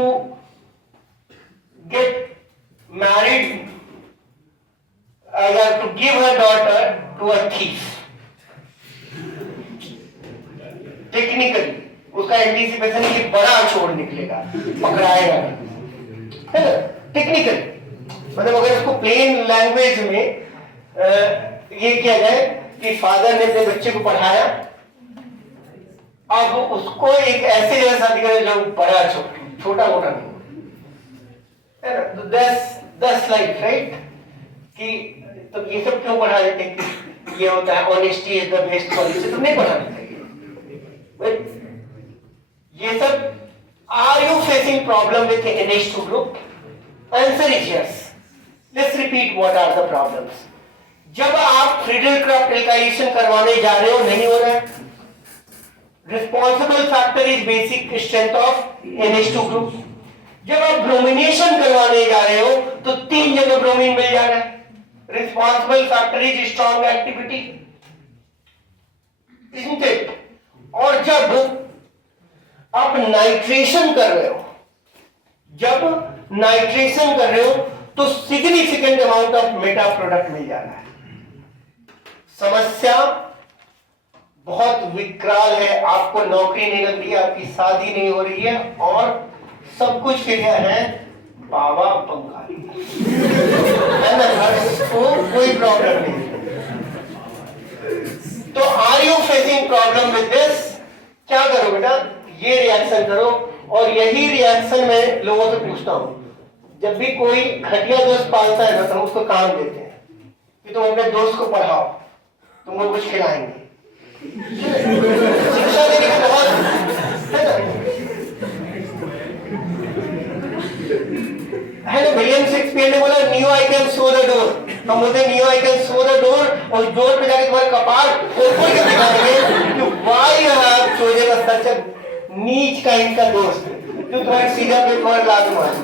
get married या to give her daughter to a thief. Technically उसका एंटीसिपेशन ये बड़ा चोर निकलेगा, पकड़ाएगा, है ना। टेक्निकली मतलब अगर उसको प्लेन लैंग्वेज में ये किया जाए कि फादर ने अपने बच्चे को पढ़ाया, अब उसको एक ऐसे जगह शादी करें जो बड़ा छोटा मोटा नहीं, है ना। तो दस लाइफ राइट कि तो ये सब क्यों पढ़ा देते हैं कि ये होता है honesty is the best policy, तो नहीं पढ़ाना चाहिए ये सब। Are you facing problem with NH2 group? Answer is yes. Let's repeat what are the problems. जब आप फ्रीडल-क्राफ्ट एल्काइलेशन करवाने जा रहे हो, नहीं हो रहा है, responsible factor is basic strength of NH2 group. जब आप ब्रोमिनेशन करवाने जा रहे हो तो 3 जगह ब्रोमीन मिल जा रहा है, responsible factor is strong activity, isn't it? और जब आप नाइट्रेशन कर रहे हो, जब नाइट्रेशन कर रहे हो तो significant amount of meta product मिल जा रहा है। समस्या बहुत विकराल है, आपको नौकरी नहीं लग रही है, आपकी शादी नहीं हो रही है और सब कुछ के लिए है बाबा बंगाली, है ना। हर्ष को कोई प्रॉब्लम नहीं। तो are you facing problem with this? क्या करो बेटा, ये रिएक्शन करो। और यही रिएक्शन मैं लोगों से पूछता हूं, जब भी कोई घटिया दोस्त पालता है ना तो हम उसको काम देते हैं कि तुम अपने दोस्त को पढ़ाओ, तुमको कुछ खिलाएंगे, शिक्षा देने का बहुत, है ना। विलियम शेक्सपियर ने बोला new I can show the door, हम बोलते हैं new I can show the door, और डोर पे जाके तुम्हारे कपाट खोल के दिखाएंगे कि व्हाई यू हैव चोजन सच अ नीच काइंड का दोस्त जो तुम्हारे सीधा पे तुम्हारे लात मार।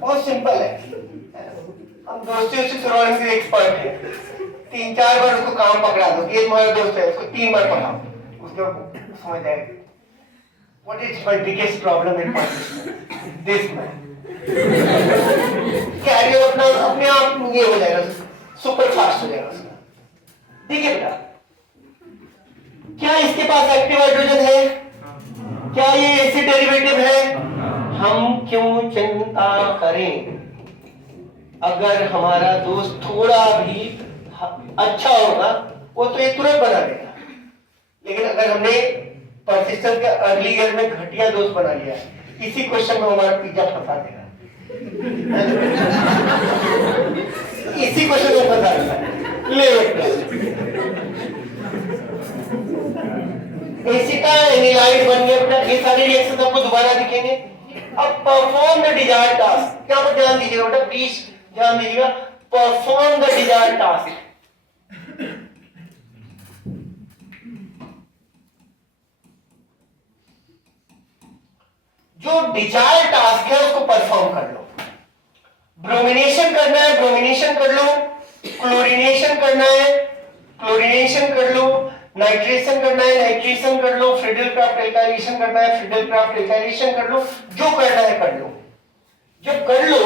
बहुत सिंपल है, हम दोस्ती से करवाने के एक्सपर्ट हैं। 3-4 बार उसको काम पकड़ा दो, ये तुम्हारा दोस्त है, उसको 3 बार पढ़ाओ, उसको समझ जाएगा। What is my biggest problem in participation? This man. Career अपने आप ये हो जाएगा, सुपर फास्ट हो जाएगा उसका। ठीक है बेटा, क्या इसके पास एक्टिव हाइड्रोजन है? क्या ये एसिड डेरिवेटिव है? हम क्यों चिंता करें? अगर हमारा दोस्त थोड़ा भी अच्छा होगा वो तो ये तुरंत बना देगा, लेकिन अगर हमने परसिस्टेंस के अर्ली ईयर में घटिया दोस्त बना लिया, इसी क्वेश्चन में हमारा पिज्जा फंसा देगा, इसी क्वेश्चन में फंसा देगा। ले एसिटा एनिलाइड बन गया बेटा, ये सारे रिएक्शन आपको दोबारा दिखेंगे। अब परफॉर्म द डिजायर्ड टास्क, क्या पर ध्यान दीजिएगा बेटा, प्लीज ध्यान दीजिएगा। परफॉर्म द डिजायर्ड टास्क, जो डिजायर्ड टास्क है उसको परफॉर्म कर लो। ब्रोमिनेशन करना है, ब्रोमिनेशन कर लो, क्लोरीनेशन करना है, क्लोरीनेशन कर लो, नाइट्रेशन करना है, नाइट्रेशन कर लो, फ्रीडल-क्राफ्ट एल्काइलेशन करना है, फ्रीडल-क्राफ्ट एल्काइलेशन कर लो, जो करना है कर लो। जब कर लो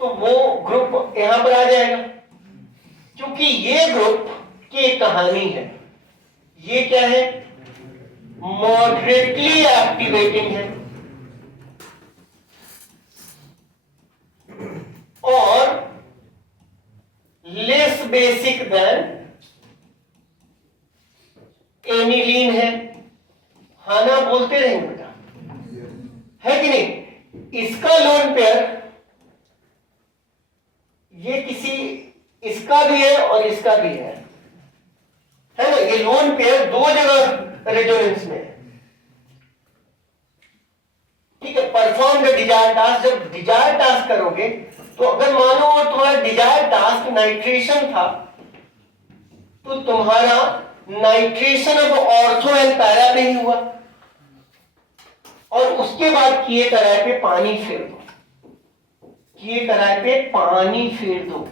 तो वो ग्रुप यहां पर आ जाएगा, क्योंकि ये ग्रुप की एक कहानी है। ये क्या है? मॉडरेटली एक्टिवेटिंग है और लेस बेसिक देन एनिलीन है, हाँ ना बोलते रहेंगे बेटा, है कि नहीं? इसका लोन पेयर ये किसी इसका भी है और इसका भी है ना? ये लोन पेयर दो जगह रेजोनेंस में है, ठीक है। परफॉर्म द डिजायर टास्क, जब डिजायर टास्क करोगे तो अगर मानो तुम्हारा डिजायर टास्क नाइट्रेशन था तो तुम्हारा नाइट्रेशन अब ऑर्थो एंड पैरा पे ही हुआ, और उसके बाद किए कराए पे पानी फेर दो, किए कराए पे पानी फेर दो।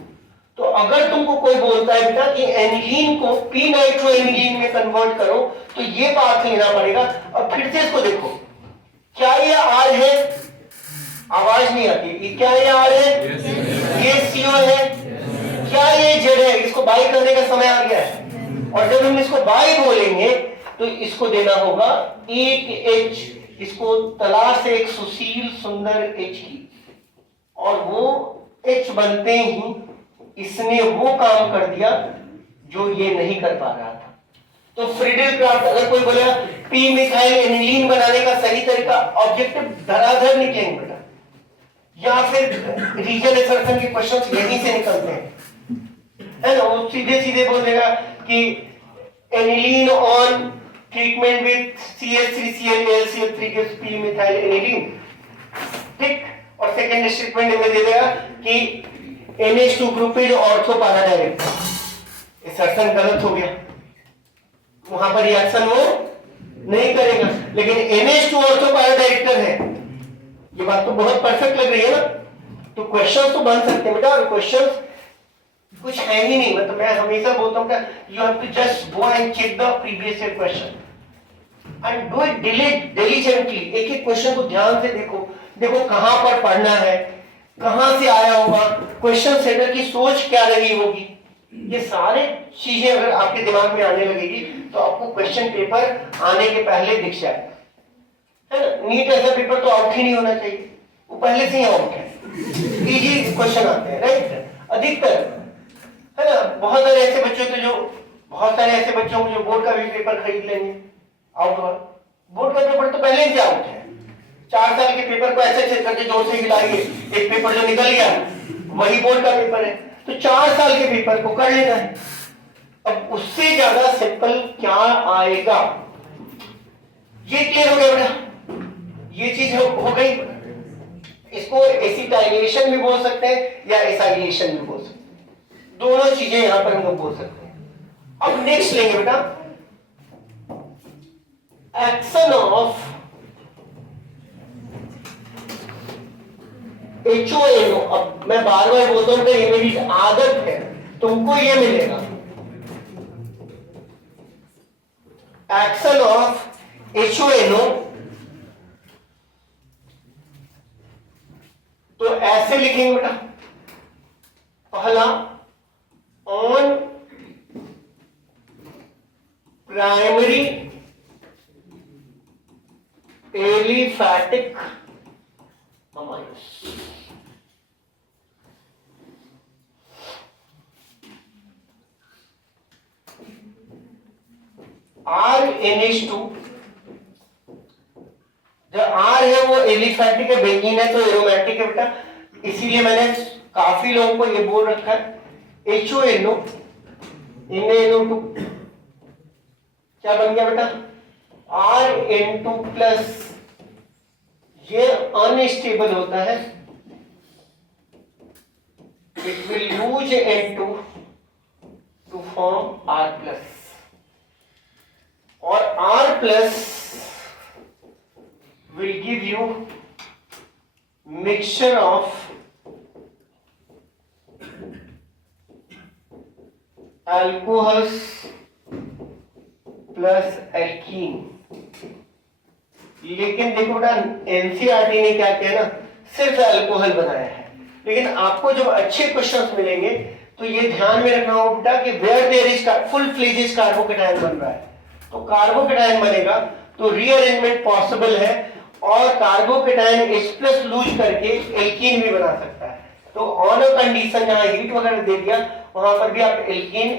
तो अगर तुमको कोई बोलता है बेटा कि एनिलीन को पी नाइट्रो एनिलीन में कन्वर्ट करो तो ये बात लेना पड़ेगा। अब फिर से इसको देखो, क्या ये आर है? आवाज नहीं आती, क्या ये आर है? ये सीओ है। क्या ये जेड है? इसको बाई करने का समय आ गया है, और जब हम इसको बाई बोलेंगे तो इसको देना होगा एक एच, इसको तलाश से एक सुशील सुंदर एच की, और वो एच बनते ही इसने वो काम कर दिया जो ये नहीं कर पा रहा था। तो फ्रीडल क्राफ्ट, अगर कोई बोलेगा पी मिथाइल एनिलीन बनाने का सही तरीका, ऑब्जेक्टिव धराधर निकलेंगे बेटा, या फिर रीजन असर्शन के क्वेश्चंस यहीं से निकलते हैं, है ना? वो सीधे सीधे बोल देगा कि aniline on treatment with CH3Cl gives p methyl aniline, ठीक। और सेकेंड स्टेटमेंट में दे देगा कि NH2 group is ortho para direct, assertion गलत हो गया, वहां पर रिएक्शन वो नहीं करेगा, लेकिन NH2 ऑर्थो पैरा डायरेक्टर है। ये बात तो बहुत परफेक्ट लग रही है ना? तो क्वेश्चंस तो बन सकते हैं बेटा, और क्वेश्चंस कुछ है ही नहीं। मतलब मैं हमेशा बोलता हूँ कि you have to just go and check the previous year question and do it diligently. एक एक क्वेश्चन को ध्यान से देखो, देखो कहां पर पढ़ना है, कहां से आया होगा, क्वेश्चन सेटर की सोच क्या रही होगी। ये सारे चीजें अगर आपके दिमाग में आने लगेगी तो आपको क्वेश्चन पेपर आने के पहले दिख जाएगा, है ना? नीट ऐसा पेपर तो आउट ही नहीं होना चाहिए, वो पहले से ही आउट है। इजी क्वेश्चन आते हैं, राइट, अधिकतर, है ना? बहुत सारे ऐसे बच्चों को जो बोर्ड का भी पेपर खरीद लेंगे आउट हुआ। बोर्ड का पेपर तो पहले से आउट है, 4 साल के पेपर को ऐसे करके जोर से हिलाइए, एक पेपर जो निकल गया वही बोर्ड का पेपर है, तो 4 साल के पेपर को कर लेना है। अब उससे ज्यादा सिंपल क्या आएगा? ये क्लियर हो गया बेटा, ये चीज हो गई। इसको एसिटाइलेशन भी बोल सकते हैं या एसाइलेशन भी बोल सकते हैं, दोनों चीजें यहां पर हम लोग बोल सकते हैं। अब नेक्स्ट लेंगे बेटा एक्शन ऑफ HONO। अब मैं बार बार बोलता हूं कि ये मेरी आदत है, तुमको ये मिलेगा एक्शन ऑफ HONO। तो ऐसे लिखेंगे बेटा, पहला on primary aliphatic amines, RNH2। जो R है वो एलिफैटिक है, बेंजीन है तो एरोमेटिक है बेटा, इसीलिए मैंने काफी लोगों को ये बोल रखा है HONO NaNO2 क्या बन गया बेटा RN2 प्लस, ये अनस्टेबल होता है, it will use N2 to form R plus, और R plus will give you mixture of alcohols plus alkene। लेकिन देखो बेटा एनसीईआरटी ने क्या किया ना, सिर्फ अल्कोहल बनाया है, लेकिन आपको जब अच्छे क्वेश्चंस मिलेंगे तो ये ध्यान में रखना होगा बेटा कि where there is full fledged carbocation बन रहा है, तो कार्बोकेटायन बनेगा तो रीअरेंजमेंट पॉसिबल है, और कार्बोकेटायन H+ लूज करके एल्कीन भी बना सकता है। तो ऑन अ कंडीशन जहां हीट वगैरह दे दिया वहां पर भी आप एल्कीन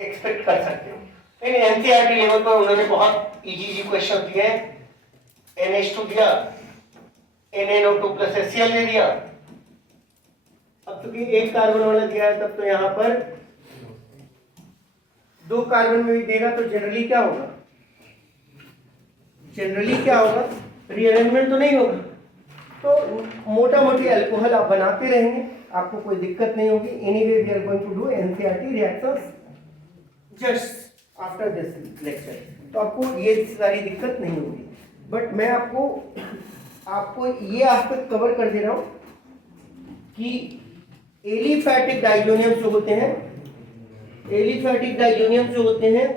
एक्सपेक्ट कर सकते हो। इन एनसीईआरटी लेवल पर उन्होंने बहुत इजी क्वेश्चन दिए हैं। NH2 दिया, NaNO2 प्लस HCl दे दिया। अब क्योंकि एक कार्बन वाला दिया है तब तो यहाँ पर 2 कार्बन में भी देगा, तो जनरली क्या होगा, रीअरेंजमेंट तो नहीं होगा। तो मोटा मोटी अल्कोहल आप बनाते रहेंगे, आपको कोई दिक्कत नहीं होगी। Anyway we are going to do NCERT reactions just after this lecture, तो आपको ये सारी दिक्कत नहीं होगी। बट मैं आपको ये एस्पेक्ट कवर कर दे रहा हूँ कि एलिफैटिक डाइजोनियम जो होते हैं,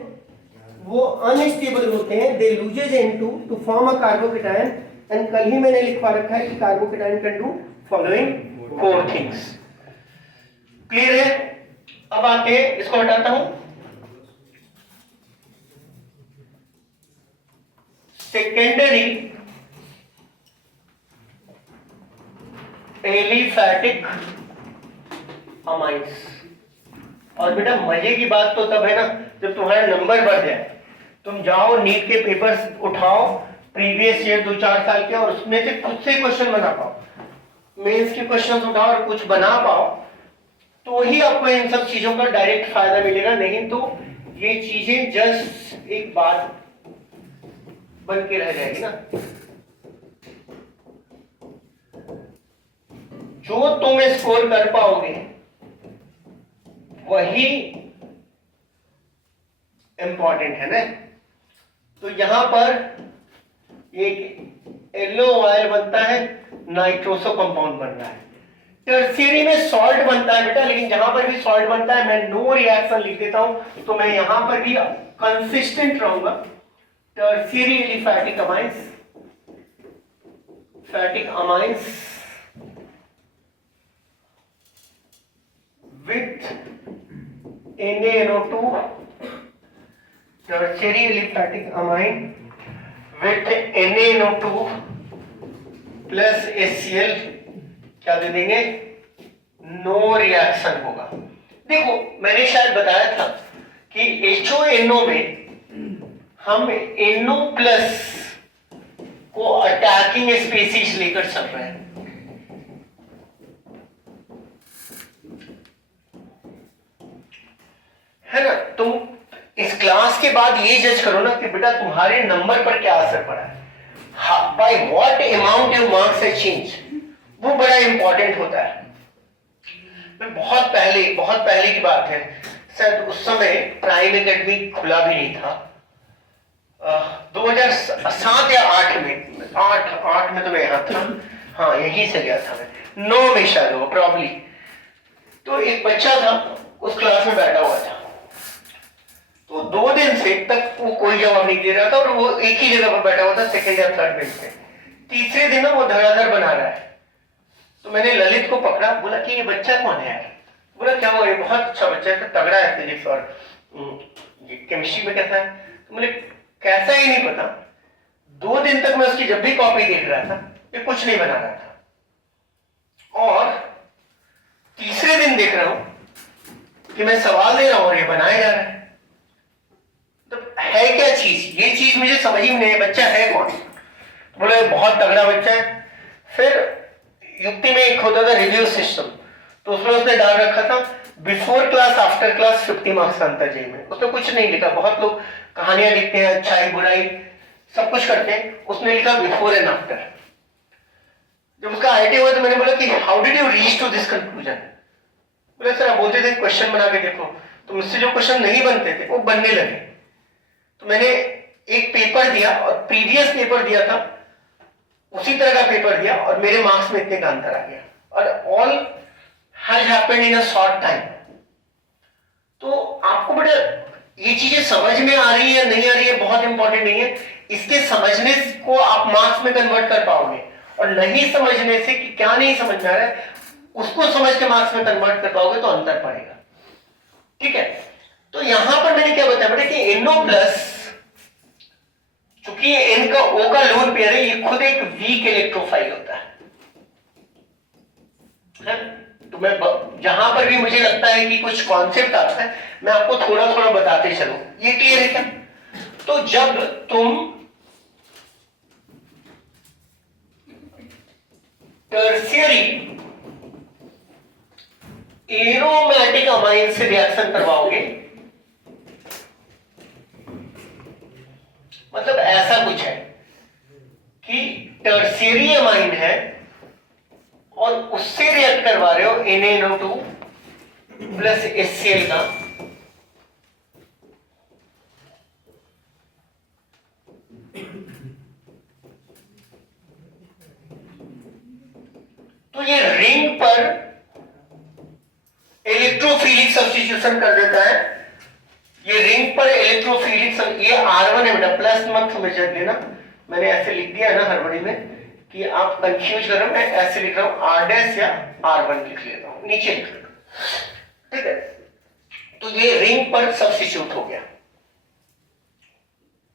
वो अनस्टेबल होते हैं, they loses N2 to form a carbocation, and कल ही मैंने लिखवा रखा है कि carbocation can do following 4 things. Clear है? अब आते हैं, इसको हटाता हूं। Secondary aliphatic amines. और बेटा मजे की बात तो तब है ना जब तुम्हारा नंबर बढ़ जाए, तुम जाओ नीट के पेपर्स उठाओ प्रीवियस ईयर 2-4 साल के, और उसमें से खुद से क्वेश्चन बना पाओ, मेंस के क्वेश्चंस उठाओ और कुछ बना पाओ, तो ही आपको इन सब चीजों का डायरेक्ट फायदा मिलेगा। नहीं तो ये चीजें जस्ट एक बात बन के रह जाएगी ना। जो तुम स्कोर कर पाओगे वही इंपॉर्टेंट है ना। तो यहां पर एक येलो ऑयल बनता है, नाइट्रोसो कंपाउंड बन रहा है। टर्शियरी में सॉल्ट बनता है बेटा, लेकिन जहां पर भी सॉल्ट बनता है मैं नो रिएक्शन लिख देता हूं, तो मैं यहां पर भी कंसिस्टेंट रहूंगा। Tertiary aliphatic amines with NaNO2, tertiary aliphatic amine with NaNO2 plus HCl क्या दे देंगे, नो रिएक्शन होगा। देखो मैंने शायद बताया था कि HONO में हम NO प्लस को अटैकिंग स्पीसीज लेकर चल रहे हैं। है ना? तुम इस क्लास के बाद ये जज करो ना कि बेटा तुम्हारे नंबर पर क्या असर पड़ा है, by what amount your marks have change, वो बड़ा इंपॉर्टेंट होता है। बहुत पहले की बात है, शायद उस समय प्राइम एकेडमी खुला भी नहीं था, 2007 या 8 में, 8 में तो मैं यहाँ था, हाँ यहीं से गया था मैं, 9 में शायद हो प्रॉब्ली। तो एक बच्चा था उस क्लास में बैठा हुआ था, तो 2 दिन से तक वो कोई जवाब नहीं दे रहा था, और वो एक ही जगह पर बैठा हुआ था, सेकंड या थर्ड बेंच पे। तीसरे दिन ना वो धड़ाधड़ बना रहा है, तो मैंने ललित को पकड़ा, बोला कि ये बच्चा कौन है यार? बोला क्या हुआ, ये बहुत अच्छा बच्चा है, तगड़ा है फिजिक्स और केमिस्ट्री में कैसा है? तो मुझे कैसा ही नहीं पता, 2 दिन तक मैं उसकी जब भी कॉपी देख रहा था ये कुछ नहीं बना रहा था, और तीसरे दिन देख रहा हूं कि मैं सवाल दे रहा हूं और ये बनाया जा रहा है। तो है क्या चीज, ये चीज मुझे समझ ही नहीं है, बच्चा है कौन? तो बोले बहुत तगड़ा बच्चा है। फिर युक्ति में एक होता था रिव्यू सिस्टम, तो उसमें उसने डाल रखा था before class after class 50 marks अंतर जेई में। उसने कुछ नहीं लिखा, बहुत लोग कहानियां लिखते हैं, अच्छाई बुराई सब कुछ करते हैं, उसने लिखा बिफोर एंड आफ्टर। जब उसका आईटी हुआ तो मैंने बोला कि how did you reach to this conclusion? बोले सर आप बोलते थे क्वेश्चन बना के देखो, तो मुझसे जो क्वेश्चन नहीं बनते थे वो बनने लगे। तो मैंने एक पेपर दिया और प्रीवियस पेपर दिया था, उसी तरह का पेपर दिया, और मेरे मार्क्स में इतने का अंतर आ गया, और all has happened in a short time. तो आपको बड़ा ये चीजें समझ में आ रही है नहीं आ रही है बहुत इंपॉर्टेंट नहीं है, इसके समझने को आप मार्क्स में कन्वर्ट कर पाओगे, और नहीं समझने से कि क्या नहीं समझ में आ रहा है उसको समझ के मार्क्स में कन्वर्ट कर पाओगे तो अंतर पड़ेगा। ठीक है, तो यहां पर मैंने क्या बताया बेटा कि NO प्लस, चूंकि N का O का लोन पेयर है, ये खुद एक वीक इलेक्ट्रोफाइल होता है। तो मैं जहां पर भी मुझे लगता है कि कुछ कॉन्सेप्ट आता है मैं आपको थोड़ा थोड़ा बताते चलूं। ये क्लियर है क्या? तो जब तुम टर्शियरी एरोमेटिक अमाइन से रिएक्शन करवाओगे, मतलब ऐसा कुछ है कि टर्शियरी अमाइन है और उससे रिएक्ट करवा रहे हो NaNO2 प्लस HCl का, तो ये रिंग पर इलेक्ट्रोफिलिक सब्स्टिट्यूशन कर देता है। ये रिंग पर इलेक्ट्रोफिलिक, ये R1 है बेटा, प्लस मत समझ लेना, मैंने ऐसे लिख दिया ना हड़बड़ी में कि आप कंफ्यूज करो, मैं ऐसे लिख रहा हूं R' या R1 लिख लेता हूं, नीचे लिख लेता हूं, ठीक है। तो ये रिंग पर सब्स्टिट्यूट हो गया,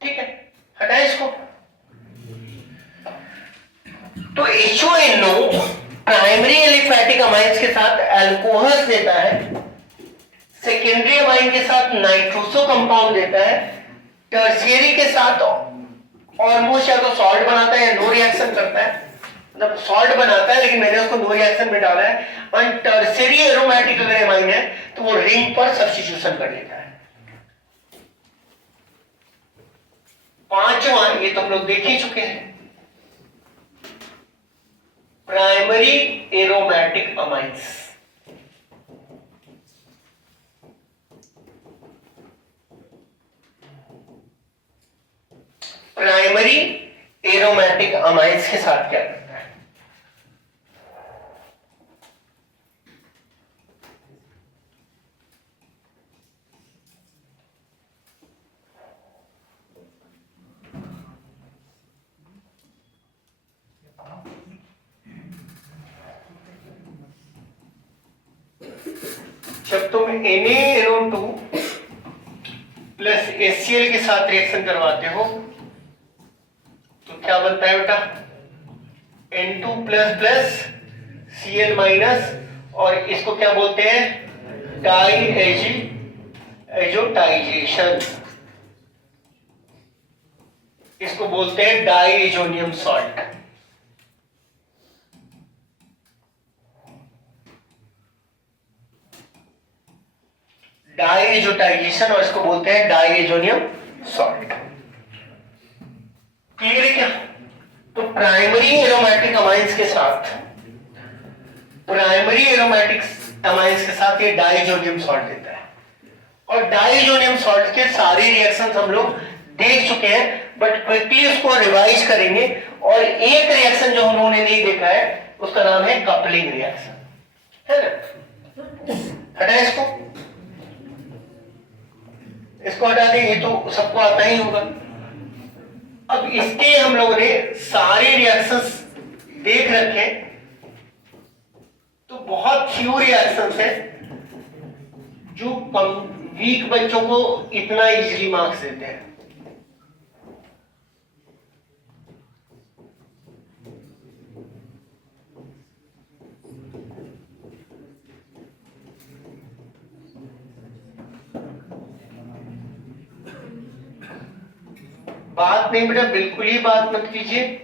ठीक है, हटाए इसको। तो HONO प्राइमरी एलिफैटिक अमाइंस के साथ अल्कोहल देता है, सेकेंडरी अमाइन के साथ नाइट्रोसो कंपाउंड देता है, टर्शियरी के साथ ऑलमोस्ट या तो सॉल्ट बनाता है या नो रिएक्शन करता है, मतलब सॉल्ट बनाता है लेकिन मैंने उसको नो रिएक्शन में डाला है। और टर्शियरी एरोमेटिक अगर अमाइन है तो वो रिंग पर सब्स्टिट्यूशन कर लेता है। पांचवा ये तो हम लोग देख ही चुके हैं, primary aromatic amines. Primary aromatic amines के साथ क्या करता है? जब तुम NaNO2 प्लस HCl के साथ रिएक्शन करवाते हो तो क्या बनता है बेटा? N2 plus plus Cl minus, और इसको क्या बोलते हैं? डाईएजोटाइजेशन, इसको बोलते हैं डाईएजोनियम सॉल्ट। डाईएजोटाइजेशन, और इसको बोलते हैं डाईएजोनियम सॉल्ट। क्लियर है क्या? तो प्राइमरी एरोमेटिक अमाइंस के साथ, प्राइमरी एरोमेटिक अमाइंस के साथ ये डाईएजोनियम सॉल्ट देता है। और डाईएजोनियम सॉल्ट के सारे रिएक्शंस हम लोग देख चुके हैं, बट क्विकली उसको रिवाइज करेंगे। और एक रिएक्शन जो उन्होंने नहीं देखा है उसका नाम है कपलिंग रिएक्शन, है ना? हटा इसको, इसको हटा दें, ये तो सबको आता ही होगा। अब इसके हम लोगों ने सारे रिएक्शंस देख रखे, तो बहुत फ्यू रिएक्शंस है जो वीक बच्चों को इतना इजीली मार्क्स देते हैं। बात नहीं बेटा, बिल्कुल ही बात मत कीजिए।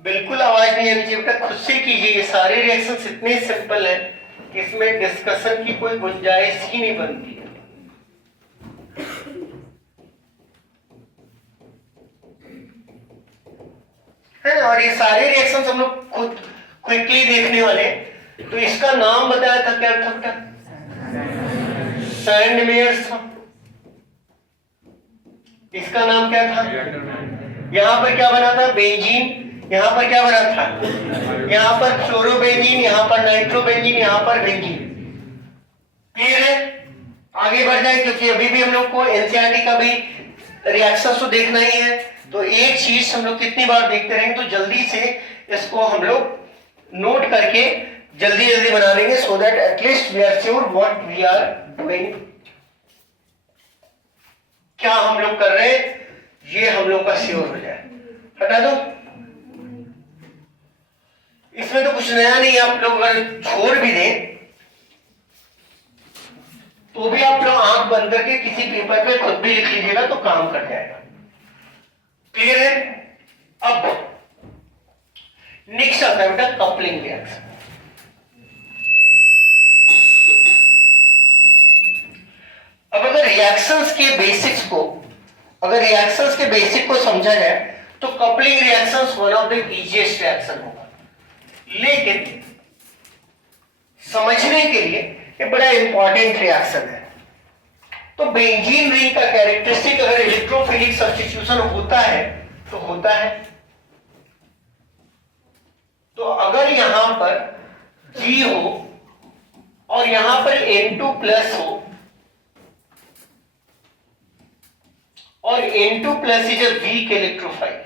बिल्कुल आवाज नहीं आनी चाहिए बेटा, खुद से कीजिए। ये सारे रिएक्शंस इतने सिंपल हैं कि इसमें डिस्कशन की कोई गुंजाइश ही नहीं बनती है। और ये सारे रिएक्शंस हम लोग खुद क्विकली देखने वाले। तो इसका नाम बताया था, क्या था बेटा? सैंडमेयर्स था। इसका नाम क्या था? यहां पर क्या बना था? बेंजीन। यहां पर क्या बना था? यहां पर फ्लोरोबेंजीन, यहां पर नाइट्रोबेंजीन, यहां पर बेंजीन। क्लियर है? आगे बढ़ जाए, क्योंकि अभी भी हम लोग को एनसीईआरटी का भी रिएक्शंस तो देखना ही है। तो एक चीज हम लोग कितनी बार देखते रहेंगे, तो जल्दी से इसको हम लोग नोट करके जल्दी जल्दी बना लेंगे so that at least we are sure what we are doing, क्या हम लोग कर रहे हैं ये हम लोग का श्योर हो जाए। हटा दो, इसमें तो कुछ नया नहीं, आप लोग अगर छोड़ भी दें तो भी आप लोग आंख बंद करके किसी पेपर पे खुद भी लिख लीजिएगा तो काम कर जाएगा। क्लियर है? अब नेक्स्ट आता है बेटा कपलिंग रिएक्शन। अब अगर रिएक्शंस के बेसिक्स को समझा जाए तो coupling reactions one of the easiest reaction होगा, लेकिन समझने के लिए ये बड़ा इंपॉर्टेंट रिएक्शन है। तो बेंजीन रिंग का कैरेक्टरिस्टिक अगर इलेक्ट्रोफिलिक सब्स्टिट्यूशन होता है तो होता है, तो अगर यहां पर G हो और यहां पर N2 प्लस हो और N2 plus is a weak electrophile,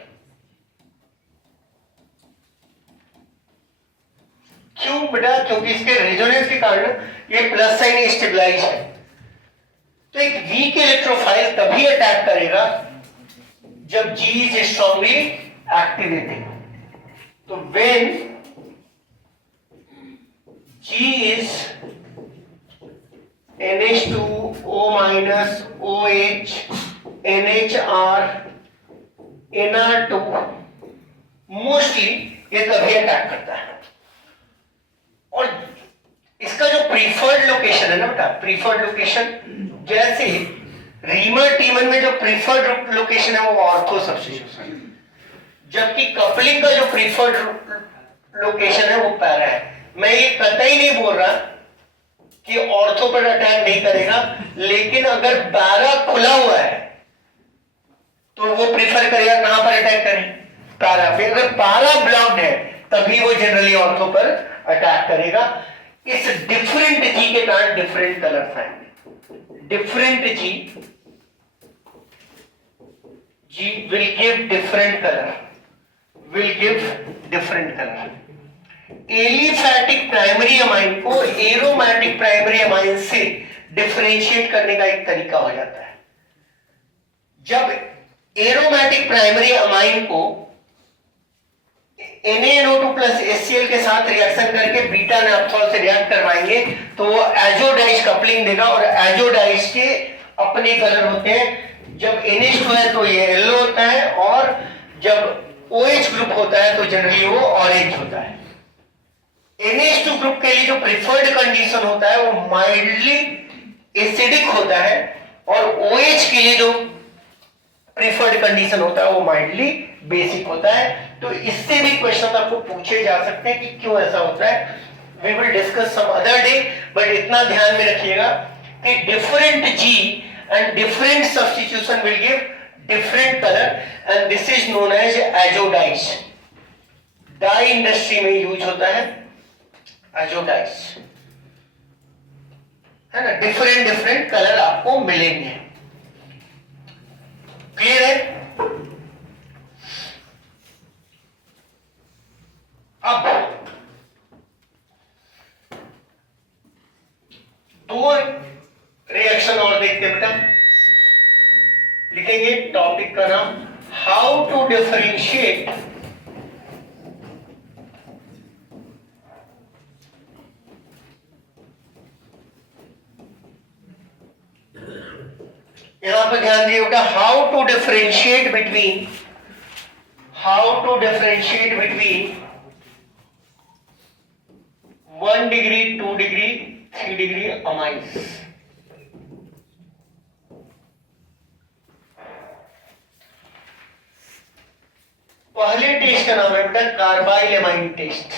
क्यों बेटा? क्योंकि इसके रेजोनेंस के कारण ये प्लस साइन स्टेबलाइज है। तो एक वीक इलेक्ट्रोफाइल तभी अटैक करेगा जब G इज स्ट्रांगली एक्टिवेटेड। तो when G is NH2O minus OH NHR NR2 mostly ये तभी अटैक करता है। और इसका जो प्रीफर्ड लोकेशन है ना बेटा, प्रीफर्ड लोकेशन जैसे रीमर टीमन में जो प्रीफर्ड लोकेशन है वो ऑर्थो सब्स्टिट्यूशन, जबकि कपलिंग का जो प्रीफर्ड लोकेशन है वो पैरा है। मैं ये कतई नहीं बोल रहा कि ऑर्थो पर अटैक नहीं करेगा, लेकिन अगर पैरा खुला हुआ है तो वो प्रीफर करेगा कहां पर अटैक करें? पैरा पे। अगर पैरा ब्लॉक्ड है तभी वो जनरली ऑर्थो पर अटैक करेगा। इस डिफरेंट जी के कारण डिफरेंट कलर आएंगे। Different G will give different colour. Aliphatic primary amine को एरोमेटिक प्राइमरी अमाइन से डिफरेंशिएट करने का एक तरीका हो जाता है। जब एरोमेटिक प्राइमरी अमाइन को NaNO2 प्लस HCl के साथ रिएक्शन करके बीटा नैप्थोल से रिएक्ट करवाएंगे तो वो एजोडाइज कपलिंग देगा, और एजोडाइज के अपने कलर होते हैं। जब NH2 है तो ये येलो होता है, और जब OH ग्रुप होता है तो जनरली वो ऑरेंज होता है। NH2 ग्रुप के लिए जो प्रिफर्ड कंडीशन होता है वो माइल्डली एसिडिक होता है, और OH के लिए जो प्रिफर्ड कंडीशन होता है वो माइल्डली बेसिक होता है। तो इससे भी क्वेश्चन आपको पूछे जा सकते हैं कि क्यों ऐसा होता है। We will discuss some other day, but इतना ध्यान में रखिएगा कि different G and different substitution will give different colour, and this is known as azo dyes. Dye industry में यूज होता है एजोडाइज, है ना। डिफरेंट कलर आपको मिलेंगे। क्लियर है? अब दो रिएक्शन और देखते हैं बेटा। लिखेंगे टॉपिक का नाम हाउ टू डिफरेंशिएट यहां पर ध्यान दिए बेटा, how to differentiate between 1 degree 2 degree 3 degree amines. पहले टेस्ट का नाम है बेटा कार्बाइल एमाइन टेस्ट।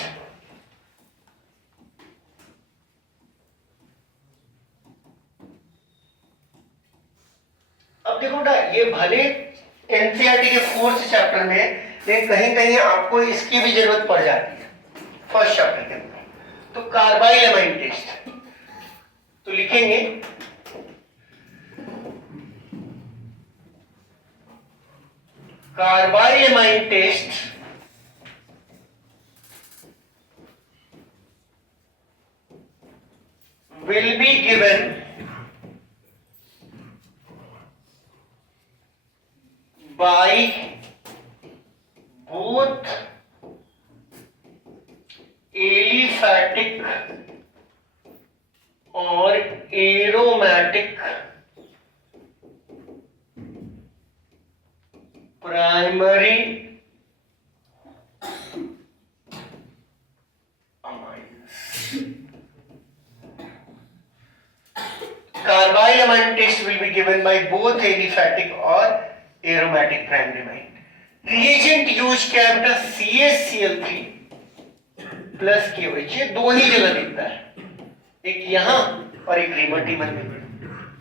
अब देखो बेटा, ये भले एनसीईआरटी के 4th चैप्टर में, लेकिन कहीं कहीं आपको इसकी भी जरूरत पड़ जाती है फर्स्ट चैप्टर के अंदर। तो कार्बाइल एमाइन टेस्ट तो लिखेंगे carbylamine test will be given by both aliphatic और aromatic primary carbylamine test will be given by both aliphatic और aromatic primary amine. Reagent use क्या है बेटा? CaCl3 plus KOH। ये दो ही जगह दिखता है, एक यहां और एक रिमोटिमर में।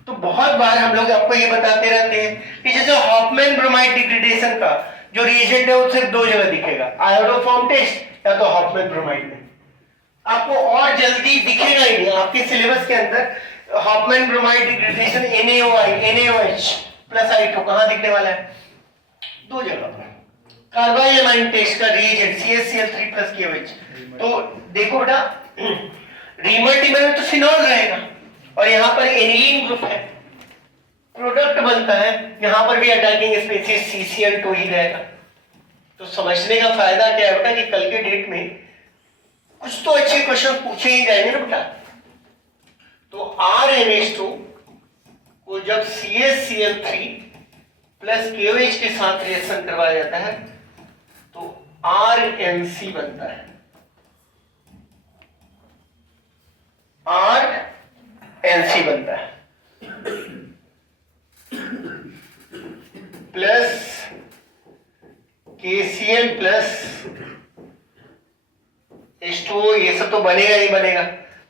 तो बहुत बार हम लोग आपको ये बताते रहते हैं कि जैसे हॉफमैन ब्रोमाइड डिग्रेडेशन का जो रिएजेंट है वो सिर्फ दो जगह दिखेगा, आयोडोफॉर्म टेस्ट या तो हॉफमैन ब्रोमाइड में। आपको और जल्दी दिखेगा ही नहीं आपके सिलेबस के अंदर। Hoffmann bromide degradation NaOH plus I2 कहां दिखने वाला है? दो जगह पर। कार्बाइल अमाइन टेस्ट का रिएजेंट CaCl3 प्लस KOH। तो देखो बेटा, रिमोटिमर में तो फिनॉल रहेगा और यहाँ पर एनिलीन ग्रुप है, प्रोडक्ट बनता है, यहाँ पर भी अटैकिंग स्पीसीज CCl2 ही रहेगा। तो समझने का फायदा क्या है बेटा कि कल के डेट में कुछ तो अच्छे क्वेश्चन पूछे ही जाएंगे ना बेटा। तो RNH2 को जब CaCl3 प्लस KOH के साथ रिएक्शन करवाया जाता है तो RNC बनता है, RNC बनता है प्लस KCl प्लस H2O। ये सब तो बनेगा ही बनेगा,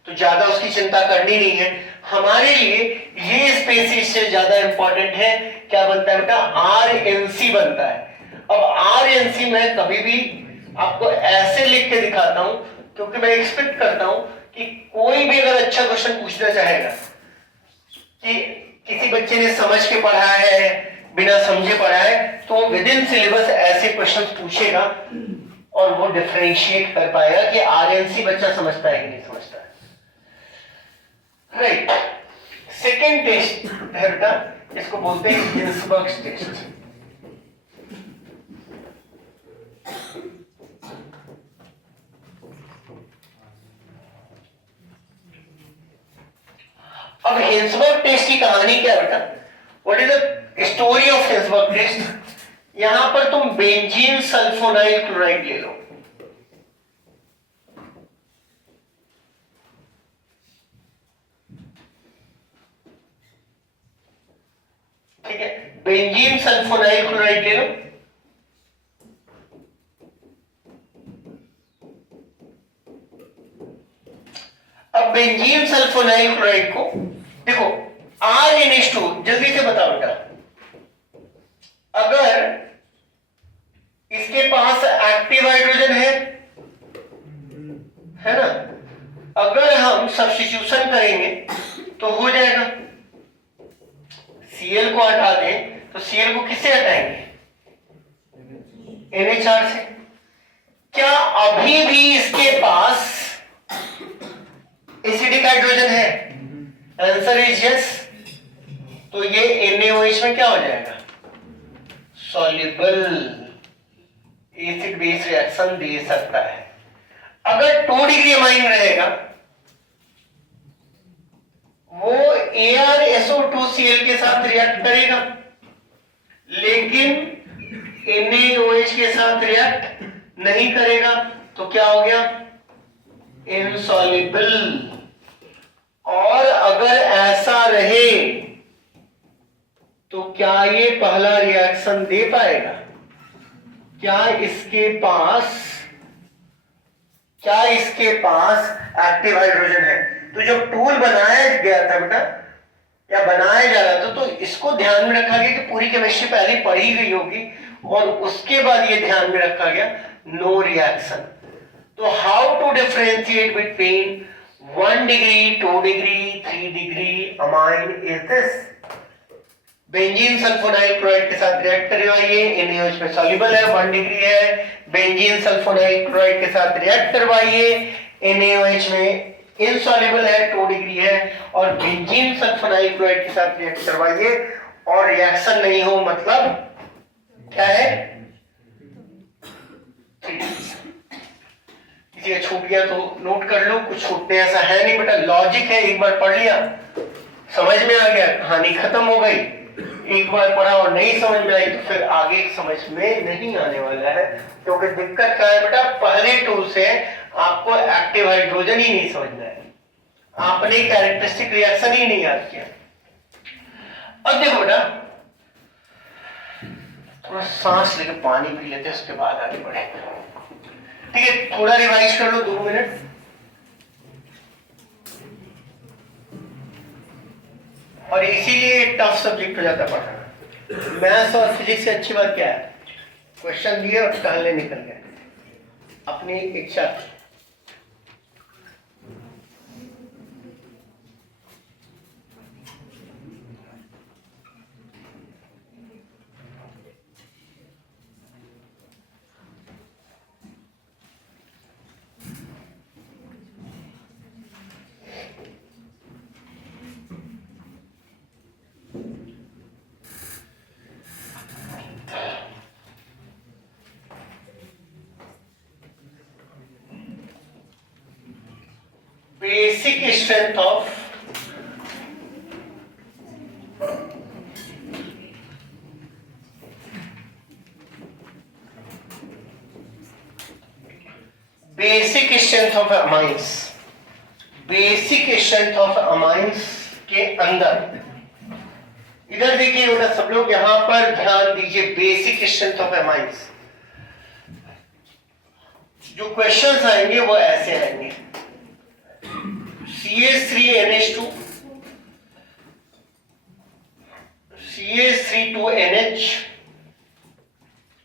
तो ज्यादा उसकी चिंता करनी नहीं है। हमारे लिए ये स्पेसीज से ज्यादा इंपॉर्टेंट है, क्या बनता है बेटा? RNC बनता है। अब RNC मैं कभी भी आपको ऐसे लिख के दिखाता हूं क्योंकि मैं एक्सपेक्ट करता हूं कि कोई भी अगर अच्छा क्वेश्चन पूछना चाहेगा कि किसी बच्चे ने समझ के पढ़ा है बिना समझे पढ़ा है, तो विद इन सिलेबस ऐसे क्वेश्चन पूछेगा और वो डिफरेंशिएट कर पाएगा कि RNC बच्चा समझता है कि नहीं समझता है। राइट। सेकेंड टेस्ट है बेटा, इसको बोलते हैं हिल्सबर्ग्स टेस्ट। अब हिल्सबर्ग टेस्ट की कहानी क्या बेटा? What is the story of Hinsberg test? यहां पर तुम बेंजीन सल्फोनाइल क्लोराइड ले लो, ठीक है, बेंजीन सल्फोनाइल क्लोराइड ले लो। अब बेंजीन सल्फोनाइल क्लोराइड को देखो, RNH2, जल्दी से बताओ बेटा, अगर इसके पास एक्टिव हाइड्रोजन है ना, अगर हम सब्स्टिट्यूशन करेंगे तो हो जाएगा। Cl को हटा दें तो Cl को किससे हटाएंगे? NH4 से। क्या अभी भी इसके पास एसिडिक हाइड्रोजन है? Answer is yes. तो ये NaOH में क्या हो जाएगा? सॉल्युबल एसिड बेस रिएक्शन दे सकता है। अगर 2 डिग्री अमाइन रहेगा वो ArSO2Cl के साथ रिएक्ट करेगा, लेकिन NaOH के साथ रिएक्ट नहीं करेगा। तो क्या हो गया? इनसॉल्युबल। और अगर ऐसा रहे तो क्या ये पहला रिएक्शन दे पाएगा? क्या इसके पास एक्टिव हाइड्रोजन है? तो जब टूल बनाया गया था बेटा या बनाया जा रहा था, तो इसको ध्यान में रखा गया कि पूरी केमिस्ट्री पहले पढ़ी गई होगी और उसके बाद ये ध्यान में रखा गया नो रिएक्शन। तो how to differentiate between 1 degree, 2 degree, 3 degree amine is this. Benzene sulfonyl chloride के साथ रिएक्ट करवाइए, NaOH में सॉल्युबल है, 1 डिग्री है। बेंजीन सल्फोनाइल क्लोराइड के साथ रिएक्ट करवाइए, NaOH में इनसॉल्युबल है, 2 डिग्री है, और बेंजीन सल्फोनाइल क्लोराइड के साथ रिएक्ट करवाइए और रिएक्शन नहीं हो मतलब क्या है, किसी का छूट गया तो नोट कर लो, कुछ छूटने ऐसा है नहीं बेटा, लॉजिक है, एक बार पढ़ लिया समझ में आ गया, कहानी खत्म हो गई। एक बार पढ़ा और नहीं समझ में आई तो फिर आगे समझ में नहीं आने वाला है, क्योंकि दिक्कत क्या है बेटा, पहले टूल से आपको एक्टिव हाइड्रोजन ही नहीं समझ में आया, आपने कैरेक्टरिस्टिक रिएक्शन ही नहीं याद किया। अब देखो बेटा, थोड़ा सांस लेके पानी पी लेते हैं, उसके बाद आगे बढ़े, ठीक है? थोड़ा रिवाइज कर लो 2 मिनट। और इसीलिए टफ सब्जेक्ट हो जाता पढ़ना। मैथ्स और फिजिक्स से अच्छी बात क्या है, क्वेश्चन दिए और टहलने निकल गए अपनी इच्छा। Basic strength of amines, basic strength of amines के अंदर, इधर देखिए बेटा सब लोग, यहां पर ध्यान दीजिए, बेसिक स्ट्रेंथ ऑफ अमाइंस जो क्वेश्चंस आएंगे वो ऐसे आएंगे, CH3NH2, CH3NH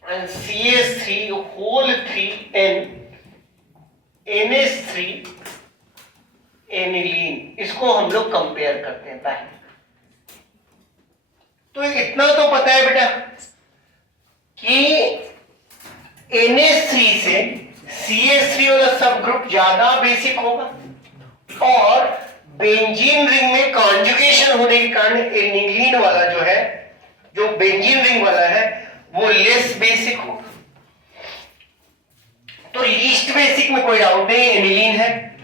and CH3 whole 3N NH3 aniline, इसको हम लोग कंपेयर करते हैं पहले। तो इतना तो पता है बेटा कि NH3 से CH3 वाला सब ग्रुप ज्यादा बेसिक होगा, और बेंजीन रिंग में कॉन्जुगेशन होने के कारण एनिलीन वाला जो है, जो बेंजीन रिंग वाला है, वो लेस बेसिक होगा। तो लीस्ट बेसिक में कोई डाउट नहीं, एनिलीन है।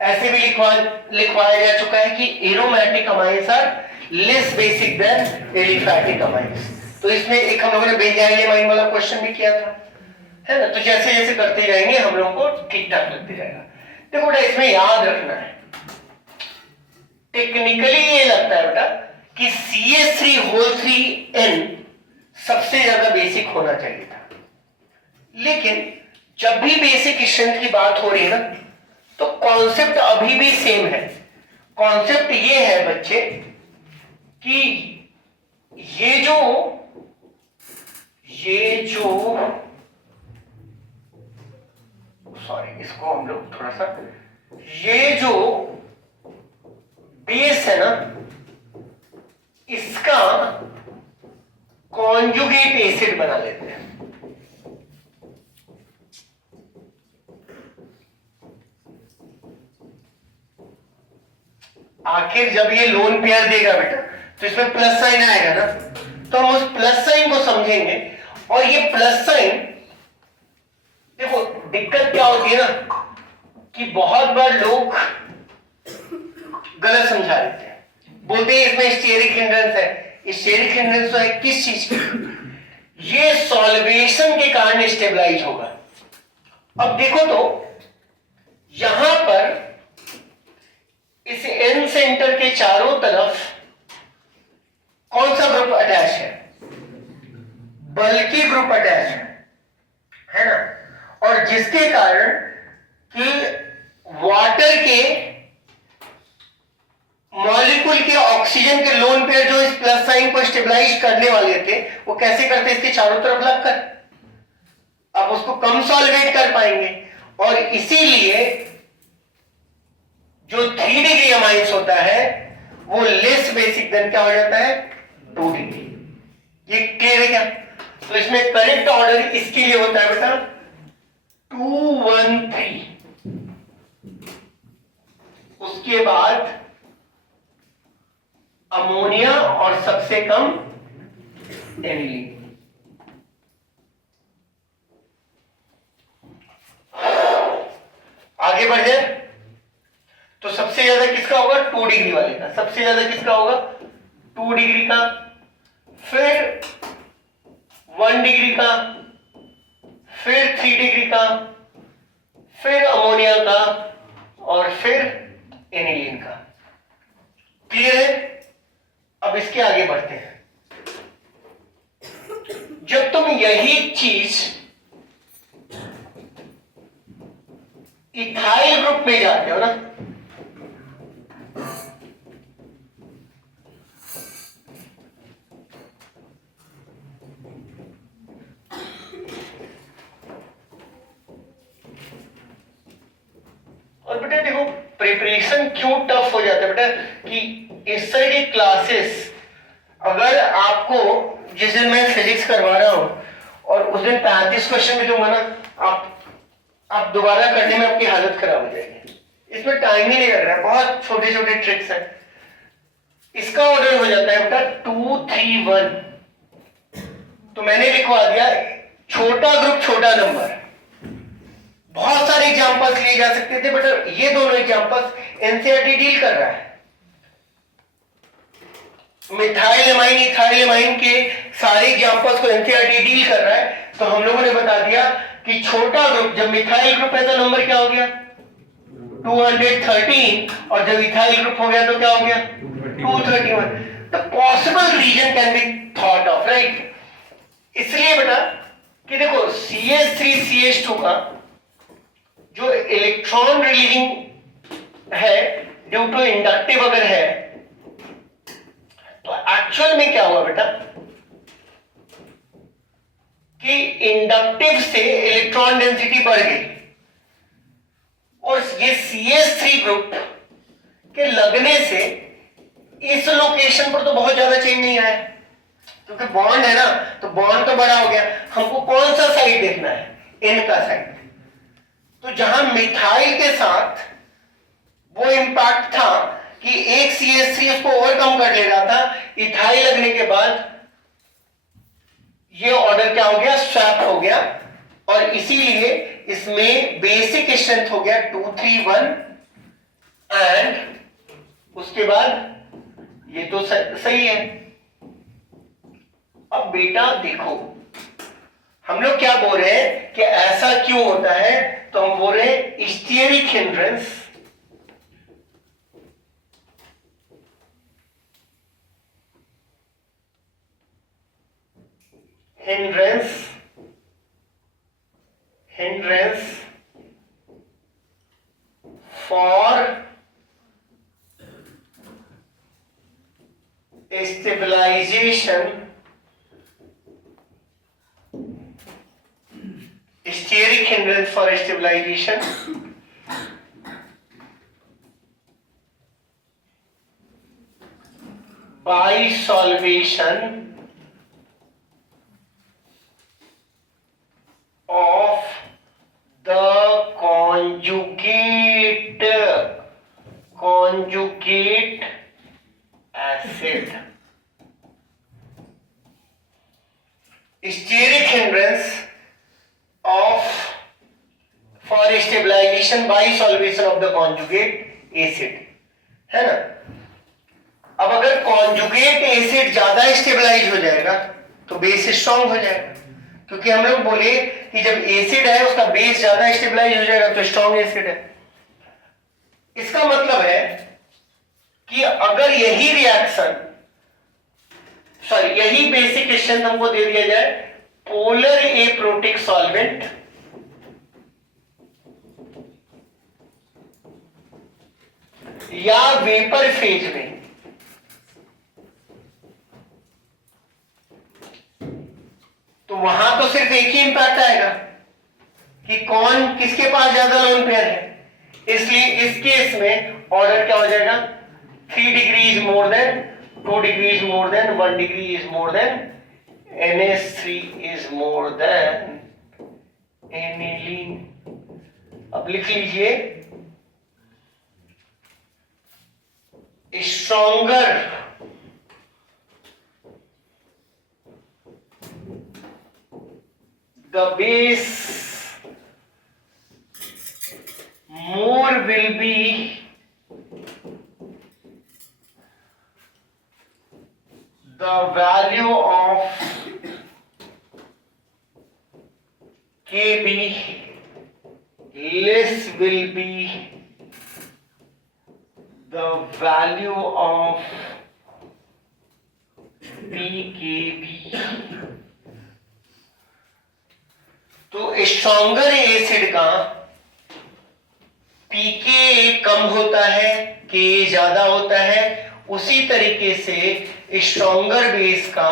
ऐसे भी लिखवाया जा चुका है कि aromatic amines are less basic than aliphatic amines. तो इसमें एक हम लोगों ने बेंजाइल अमाइन वाला क्वेश्चन भी किया था, है ना? तो जैसे जैसे करते जाएंगे हम लोगों को ठीक ठाक लगते जाएगा। देखो बेटा, इसमें याद रखना है, टेक्निकली ये लगता है बेटा कि CH3 होल 3N सबसे ज्यादा बेसिक होना चाहिए था, लेकिन जब भी बेसिक स्ट्रेंथ की बात हो रही है ना, तो कॉन्सेप्ट अभी भी सेम है। कॉन्सेप्ट ये है बच्चे कि ये जो सॉरी, इसको हम लोग थोड़ा सा, ये जो बेस है ना, इसका कॉन्जुगेट एसिड बना लेते हैं। आखिर जब ये लोन पेयर देगा बेटा, तो इसमें प्लस साइन आएगा ना, तो हम उस प्लस साइन को समझेंगे। और ये प्लस साइन, देखो दिक्कत क्या होती है ना, कि बहुत बार लोग गलत समझा देते हैं, बोलते हैं इसमें स्टीयरिक हिंड्रेंस है। स्टीयरिक हिंड्रेंस तो है किस चीज की? ये सॉल्वेशन के कारण स्टेबलाइज होगा। अब देखो तो यहां पर इस एन सेंटर के चारों तरफ कौन सा ग्रुप अटैच है? बल्कि ग्रुप अटैच है ना? और जिसके कारण कि वाटर के मॉलिक्यूल के ऑक्सीजन के लोन पेयर जो इस प्लस साइन को स्टेबलाइज करने वाले थे, वो कैसे करते? इसके चारों तरफ लगकर अब उसको कम सॉल्वेट कर पाएंगे, और इसीलिए जो 3 डिग्री अमाइंस होता है वो लेस बेसिक देन क्या हो जाता है? 2 डिग्री। ये क्लियर है क्या? तो इसमें करेक्ट ऑर्डर इसके लिए होता है बेटा 2 1 3। उसके बाद अमोनिया और सबसे कम एनिलीन। आगे बढ़ जाए तो सबसे ज्यादा किसका होगा? 2 डिग्री वाले का। सबसे ज्यादा किसका होगा? 2 डिग्री का, फिर 1 डिग्री का, फिर 3 डिग्री का, फिर अमोनिया का, और फिर एनिलीन का। क्लियर है? अब इसके आगे बढ़ते हैं। जब तुम यही चीज इथाइल ग्रुप में जाते हो ना, और बेटा देखो प्रिपरेशन क्यों टफ हो जाता है बेटा, कि इस तरह की क्लासेस अगर आपको, जिस दिन मैं फिजिक्स करवा रहा हूं और उस दिन 35 क्वेश्चन भी दूंगा ना, आप दोबारा करने में आपकी हालत खराब हो जाएगी। इसमें टाइम ही नहीं लग रहा है, बहुत छोटे छोटे ट्रिक्स हैं। इसका ऑर्डर हो जाता है बेटा 2 3 1। तो मैंने लिखवा दिया छोटा ग्रुप छोटा नंबर। बहुत सारे एग्जांपल्स लिए जा सकते थे, बट ये दोनों एग्जांपल्स एनसीईआरटी डील कर रहा है। मिथाइल एमाइन इथाइल एमाइन के सारे एग्जांपल्स को एनसीईआरटी डील कर रहा है। तो हम लोगों ने बता दिया कि छोटा ग्रुप, जब मिथाइल ग्रुप है तो नंबर क्या हो गया? 213, और जब इथाइल ग्रुप हो गया तो क्या हो गया? 231। The possible reason can be thought of, right? इसलिए बेटा कि देखो CH3CH2 का जो इलेक्ट्रॉन रिलीजिंग है ड्यू टू इंडक्टिव अगर है, तो एक्चुअल में क्या हुआ बेटा कि इंडक्टिव से इलेक्ट्रॉन डेंसिटी बढ़ गई, और ये CH3 ग्रुप के लगने से इस लोकेशन पर तो बहुत ज्यादा चेंज नहीं आया, क्योंकि बॉन्ड है ना, तो बॉन्ड तो बड़ा हो गया। हमको कौन सा साइड देखना है? N का साइड। तो जहां मिथाइल के साथ वो इंपैक्ट था कि एक CH3 उसको ओवरकम कर ले रहा था, इथाइल लगने के बाद ये ऑर्डर क्या हो गया? स्वैप हो गया, और इसीलिए इसमें बेसिक स्ट्रेंथ हो गया 2 3 1, एंड उसके बाद ये तो सही है। अब बेटा देखो हम लोग क्या बोल रहे हैं कि ऐसा क्यों होता है, तो हम बोल रहे हैं stearic hindrance for stabilization, steric hindrance for stabilization by solvation of the conjugate acid. Steric hindrance of for stabilization by solvation of the conjugate acid, है ना। अब अगर कॉन्जुगेट एसिड ज्यादा स्टेबलाइज हो जाएगा तो बेस स्ट्रॉन्ग हो जाएगा, क्योंकि हम लोग बोले कि जब एसिड है उसका बेस ज्यादा स्टेबलाइज हो जाएगा तो स्ट्रॉन्ग एसिड है। इसका मतलब है कि अगर यही रिएक्शन, सॉरी यही बेसिक स्ट्रेंथ हमको दे दिया जाए पोलर एप्रोटिक सॉल्वेंट या वेपर फेज में, तो वहां तो सिर्फ एक ही इंपैक्ट आएगा कि कौन किसके पास ज्यादा लोन पेयर है। इसलिए इस केस में ऑर्डर क्या हो जाएगा? 3 degree is more than 2 degree is more than 1 degree is more than NH3 is more than aniline. अब लिख लीजिए stronger the base, more will be the value of Kb, less will be the value of pKb. तो स्ट्रॉन्गर एसिड का पीके कम होता है, के ज्यादा होता है, उसी तरीके से स्ट्रॉन्गर बेस का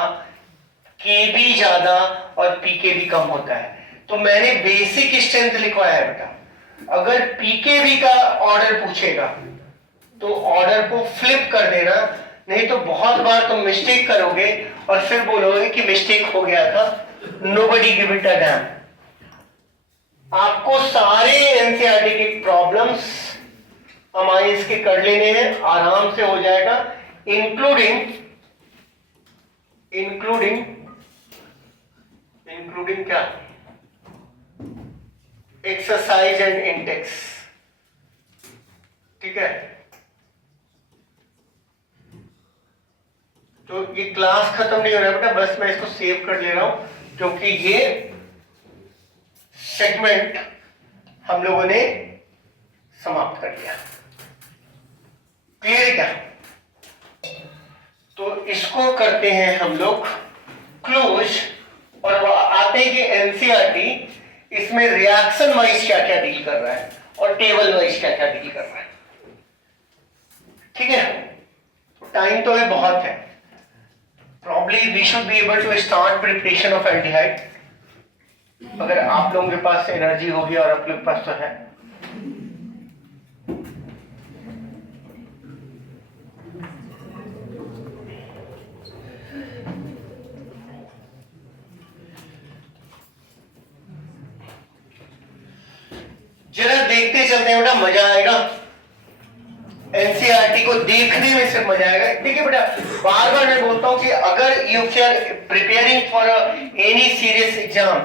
के भी ज्यादा और पीके भी कम होता है। तो मैंने बेसिक स्ट्रेंथ लिखवाया है बेटा। अगर पीके भी का ऑर्डर पूछेगा तो ऑर्डर को फ्लिप कर देना, नहीं तो बहुत बार तुम मिस्टेक करोगे और फिर बोलोगे कि मिस्टेक हो गया था। Nobody give it a dam. आपको सारे एनसीईआरटी के प्रॉब्लम्स अमाइंस के कर लेने हैं, आराम से हो जाएगा, इंक्लूडिंग क्या, एक्सरसाइज एंड इंडेक्स। ठीक है, तो ये क्लास खत्म नहीं हो रहा है बेटा, बस मैं इसको सेव कर ले रहा हूं क्योंकि ये सेगमेंट हम लोगों ने समाप्त कर लिया। क्लियर है क्या? तो इसको करते हैं हम लोग क्लोज और आते हैं कि एनसीईआरटी इसमें रिएक्शन वाइज क्या क्या डील कर रहा है और टेबल वाइज क्या क्या डील कर रहा है। ठीक है, टाइम तो अभी बहुत है। Probably we should be able to start preparation of aldehyde, अगर आप लोगों के पास एनर्जी होगी और आप लोगों के पास तो है। जरा देखते चलते हैं बेटा, मजा आएगा। एनसीईआरटी को देखने में सिर्फ मजा आएगा। देखिए बेटा, बार बार मैं बोलता हूं कि अगर you are preparing for any serious exam,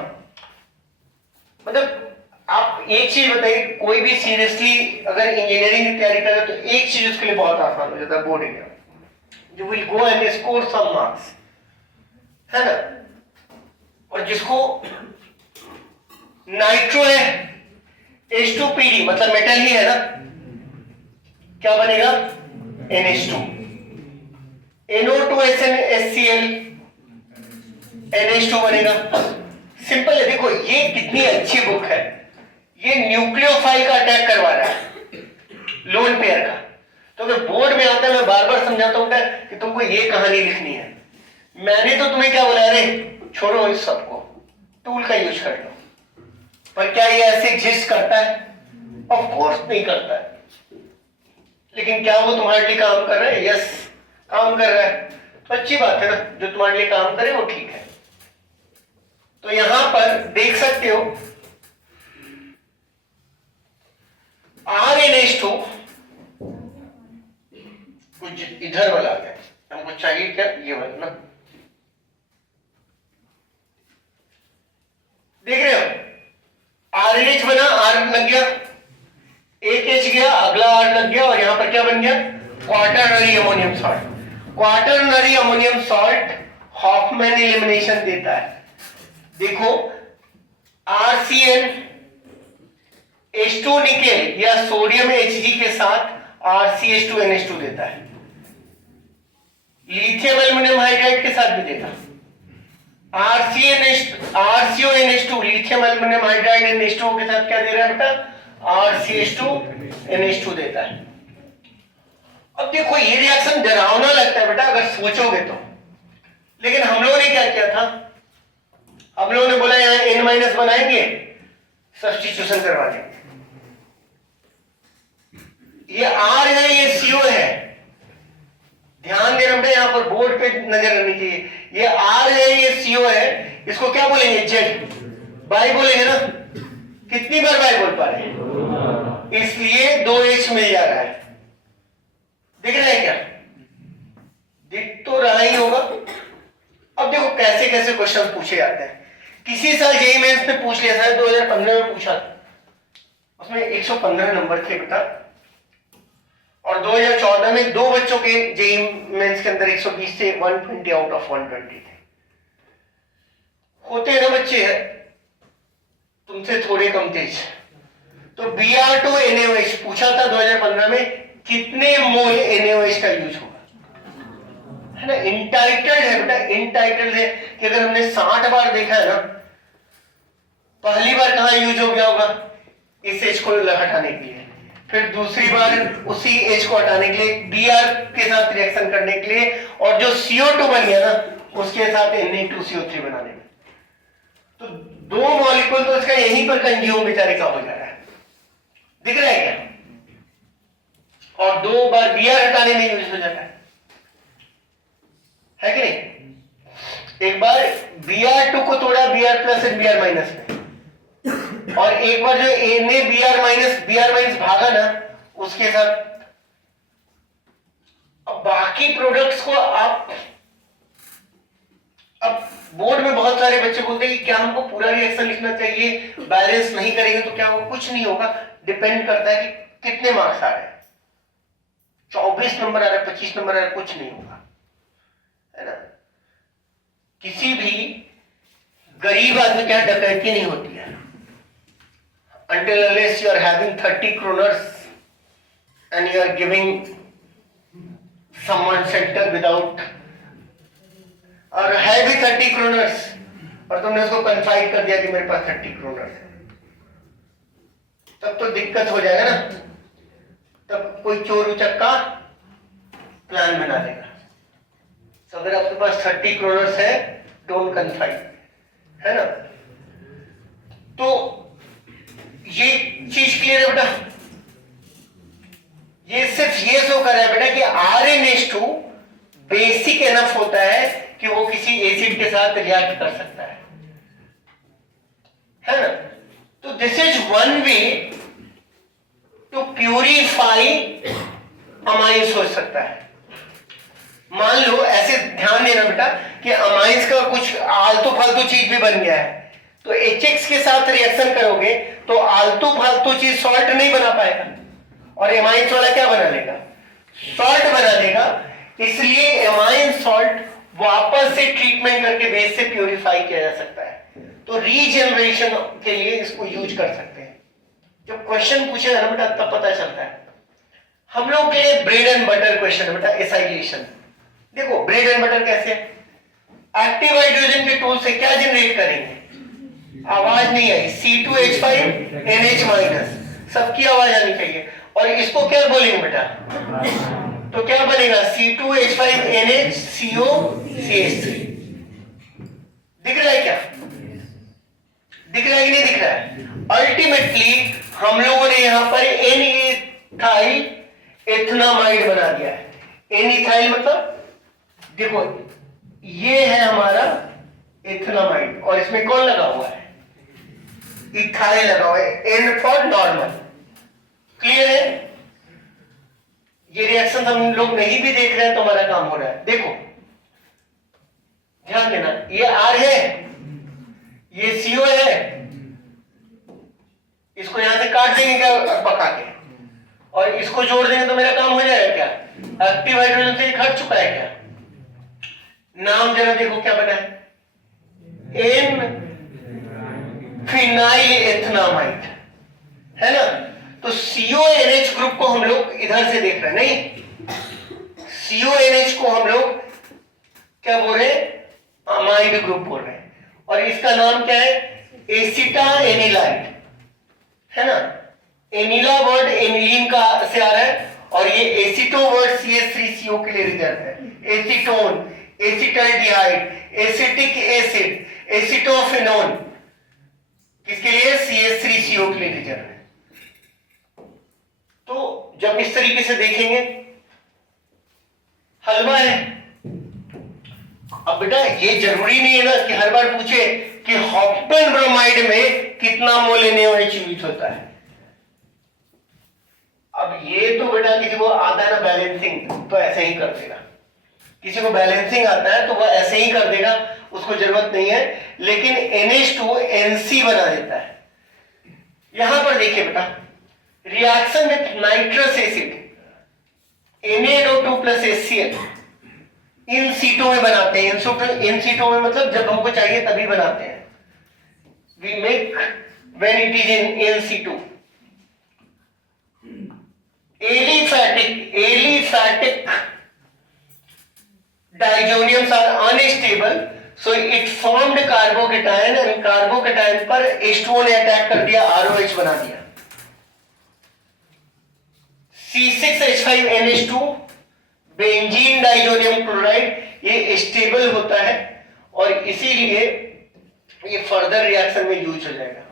मतलब आप एक चीज बताइए, कोई भी सीरियसली अगर इंजीनियरिंग की तैयारी कर रहे हो तो एक चीज उसके लिए बहुत आसान हो जाता है, board exam. You will go and score some marks, है ना। और जिसको नाइट्रो है, H2PD मतलब मेटल ही है ना, क्या बनेगा? NH2, NO2SnHCl, NH2 बनेगा। सिंपल है। देखो ये कितनी अच्छी बुक है, ये न्यूक्लियोफाइल का अटैक करवा रहा है, लोन पेयर का। तो अगर बोर्ड में आता है, मैं बार बार समझाता हूं कि तुमको ये कहानी लिखनी है। मैंने तो तुम्हें क्या बोला, अरे छोड़ो इस सबको, टूल का यूज कर लो। पर क्या ये ऐसे एग्जिस्ट करता है? ऑफ कोर्स नहीं करता है, लेकिन क्या वो तुम्हारे लिए काम कर रहा है? यस, काम कर रहा है, तो अच्छी बात है ना। जो तुम्हारे लिए काम करे वो ठीक है। तो यहां पर देख सकते हो RNH2 कुछ इधर वाला है, हमको चाहिए क्या? ये वाला ना, देख रहे हो? RNH बना, R लग गया, एक H गया, अगला R लग गया, और यहां पर क्या बन गया? Quaternary ammonium salt. Quaternary ammonium salt Hofmann elimination देता है। देखो RCN H2 निकेल या सोडियम Hg के साथ RCH2NH2 देता है। लिथियम एल्युमिनियम हाइड्राइड के साथ भी देता है। RCONH2 lithium aluminium hydride NH2 के साथ क्या दे रहा है बेटा? RCH2NH2 देता है। अब देखो ये रिएक्शन डरावना लगता है बेटा अगर सोचोगे तो, लेकिन हम लोगों ने क्या किया था? हम लोगों ने बोला यहां N- बनाएंगे, सब्स्टिट्यूशन करवा देंगे। ये R है, ये CO है, ध्यान देना बेटा, यहां पर बोर्ड पे नजर रखनी चाहिए। ये R है, ये CO है, इसको क्या बोलेंगे? Z, बाई बोलेंगे ना। कितनी बार बाई बोल पा रहे हैं? इसलिए 2H मिल जा रहा है, दिख रहा है क्या? कैसे कैसे क्वेश्चन पूछे जाते हैं। किसी साल जेईई मेंस में पूछ लिया था, 2015 में पूछा था, उसमें 115 नंबर थे बेटा, और 2014 में दो बच्चों के जेईई मेंस के अंदर 120 से 120 आउट ऑफ 120 थे। होते हैं ना बच्चे तुमसे थोड़े कम तेज। तो Br2 NaOH पूछा था 2015 में, कितने मोल NaOH का यूज होगा, है ना। इंटाइटल्ड है बेटा, इंटाइटल्ड है कि अगर हमने 60 बार देखा है ना, पहली बार कहां यूज हो गया होगा, इस एच को हटाने के लिए, फिर दूसरी बार उसी एच को हटाने के लिए, Br के साथ रिएक्शन करने के लिए, और जो CO2 बन गया ना उसके साथ Na2CO3 बनाने में। तो दो मॉलिक्यूल तो इसका यहीं पर कंज्यूम बेचारे का हो जा रहा है, दिख रहा है क्या, और दो बार Br हटाने में यूज हो जाता है कि नहीं। एक बार Br2 को तोड़ा Br plus and Br minus में, और एक बार जो Na Br माइनस भागा ना उसके साथ। अब बाकी प्रोडक्ट्स को आप, अब बोर्ड में बहुत सारे बच्चे बोलते हैं कि क्या हमको पूरा रिएक्शन लिखना चाहिए, बैलेंस नहीं करेंगे तो क्या होगा, कुछ नहीं होगा। डिपेंड करता है कि कितने मार्क्स आ रहे हैं, 24 नंबर आ रहा है, 25 नंबर आ रहा है, कुछ नहीं होगा, है ना। किसी भी गरीब आदमी के यहां डकैती नहीं होती है, until unless you are having 30 kroners and you are giving someone shelter without, और है भी 30 kroners और तुमने उसको कन्फाइड कर दिया कि मेरे पास 30 kroners है, तब तो दिक्कत हो जाएगा ना। तब कोई चोर उचक्का प्लान बना देगा। तो अगर आपके पास 30 kroners है, डोंट कन्फाइड, है ना। तो ये चीज क्लियर है बेटा, ये सिर्फ ये शो कर रहा है बेटा कि RnH2 बेसिक एनफ होता है कि वो किसी एसिड के साथ रिएक्ट कर सकता है ना। तो this is one way to purify amines हो सकता है। मान लो ऐसे, ध्यान देना बेटा कि अमाइंस का कुछ आलतू फालतू चीज भी बन गया है, तो HX के साथ रिएक्शन करोगे तो आलतू फालतू चीज सॉल्ट नहीं बना पाएगा, और एमाइंस वाला क्या बना लेगा, सॉल्ट बना लेगा। इसलिए एमाइन सॉल्ट वापस से ट्रीटमेंट करके बेस से प्यूरिफाई किया जा सकता है। तो रीजनरेशन के लिए इसको यूज कर सकते हैं। जब क्वेश्चन पूछेगा ना बेटा तब पता चलता है। हम लोग के लिए ब्रेड एंड बटर क्वेश्चन है बेटा, एसाइलेशन। देखो ब्रेड एंड बटर कैसे, एक्टिव हाइड्रोजन के टूल से क्या जनरेट करेंगे, आवाज नहीं आई, C2H5NH माइनस, सबकी आवाज आनी चाहिए। और इसको क्या बोलेंगे बेटा, तो क्या बनेगा, C2H5NH CO CH3। दिख रहा है क्या, दिख रहा है कि नहीं दिख रहा है। अल्टीमेटली हम लोगों ने यहां पर N-ethyl एथनामाइड बना दिया है। N-ethyl मतलब देखो ये है हमारा एथनामाइड, और इसमें कौन लगा हुआ है, इथाइल लगा हुआ है, N फॉर नॉर्मल। क्लियर है। ये रिएक्शन हम लोग नहीं भी देख रहे हैं तो हमारा काम हो रहा है। देखो ध्यान देना, ये R है, ये CO है, इसको यहां से काट देंगे क्या पका के, और इसको जोड़ देंगे तो मेरा काम हो जाएगा क्या, एक्टिव हाइड्रोजन से हट चुका है क्या। नाम जरा देखो क्या बना है, N फिनाइल एथनामाइड, है ना। तो CONH ग्रुप को हम लोग इधर से देख रहे हैं, नहीं, CONH को हम लोग क्या बोल रहे हैं, अमाइड ग्रुप बोल रहे हैं, और इसका नाम क्या है, एसिटा एनिलाइड, है ना। एनिला वर्ड एनिलीन का से आ रहा है, और ये एसिटो वर्ड CH3CO के लिए रिजर्व है। एसीटोन, एसिटाल्डिहाइड, एसिटिक एसिड, एसिटोफेनोन, किसके लिए, CH3CO के लिए रिजर्व है। तो जब इस तरीके से देखेंगे, हलवा है। अब बेटा ये जरूरी नहीं है ना कि हर बार पूछे कि हॉप्टन ब्रोमाइड में कितना मोल NaOH यूज होता है। अब ये तो बेटा किसी को आता है ना बैलेंसिंग, तो ऐसे ही कर देगा। किसी को बैलेंसिंग आता है तो वह ऐसे ही कर देगा, उसको जरूरत नहीं है, लेकिन NH2 NC बना देता है। यहां पर देखिए बेटा, reaction with nitrous acid Na2 plus HCl इन सीटों में बनाते हैं। इन सीटों में मतलब जब हमको चाहिए तभी बनाते हैं। We make when it is in situ। Aliphatic diazoniums are unstable, so it formed carbocation and carbocation पर H2O ने अटैक कर दिया, ROH बना दिया। C6H5NH2 बेंजीन डाइजोनियम क्लोराइड ये स्टेबल होता है और इसीलिए ये फर्दर रिएक्शन में यूज हो जाएगा।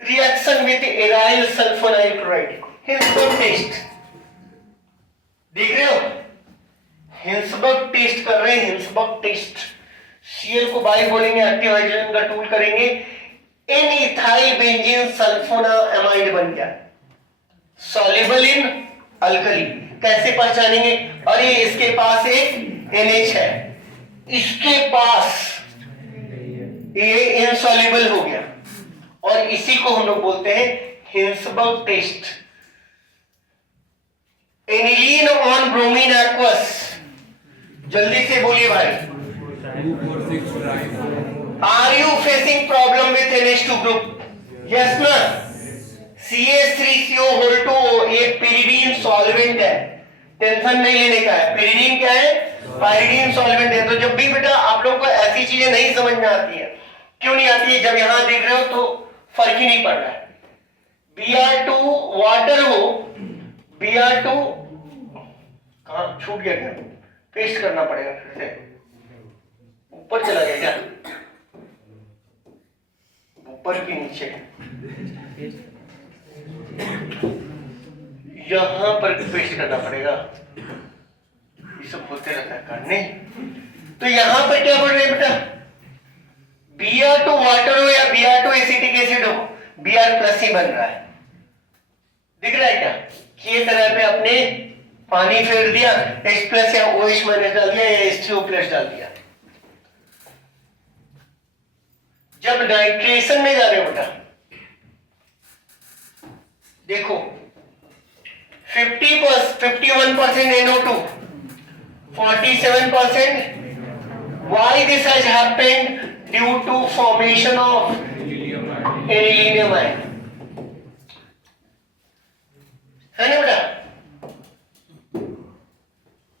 Reaction with aryl sulfonyl chloride, Hinsberg test देख रहे हो, हिंसबर्ग टेस्ट कर रहे हैं, हिंसबर्ग टेस्ट। Cl को बाई बोलेंगे, एक्टिव हाइड्रोजन का टूल करेंगे, N ethyl benzene sulfonamide बन गया, सॉल्युबल इन अल्कली। कैसे पहचानेंगे? और ये इसके पास एक NH है, इसके पास ये इनसॉल्युबल हो गया और इसी को हम लोग बोलते हैं Hinsberg test. Aniline on bromine aqueous, जल्दी से बोलिए भाई। Are you facing problem with NH2 group? Yes ना? CH3CO2 एक pyridine सॉल्वेंट है, टेंशन नहीं लेने का है। pyridine क्या है? pyridine सॉल्वेंट है। तो जब भी बेटा आप लोगों को ऐसी चीजें नहीं समझ में आती है, क्यों नहीं आती है? जब यहां देख रहे हो तो फर्क ही नहीं पड़ रहा है। Br2 वाटर हो, Br2 कहां छूट गया क्या? पेस्ट करना पड़ेगा फिर से, ऊपर चला गया क्या? ऊपर के नीचे यहां पर पेस्ट करना पड़ेगा, ये सब होते रहता है करने। तो यहां पर क्या बोल रहे हैं बेटा? Br2 वाटर हो या Br2 एसिटिक एसिड हो, Br प्लस ही बन रहा है। दिख रहा है क्या? कि ये तरह पे अपने पानी फेर दिया, H प्लस या OH माइनस डाल दिया या H3O प्लस डाल दिया। जब नाइट्रेशन में जा रहे हो बेटा, देखो 51% NO2, 47%। Why this has happened? Due to formation of aniline ion, है ना बेटा?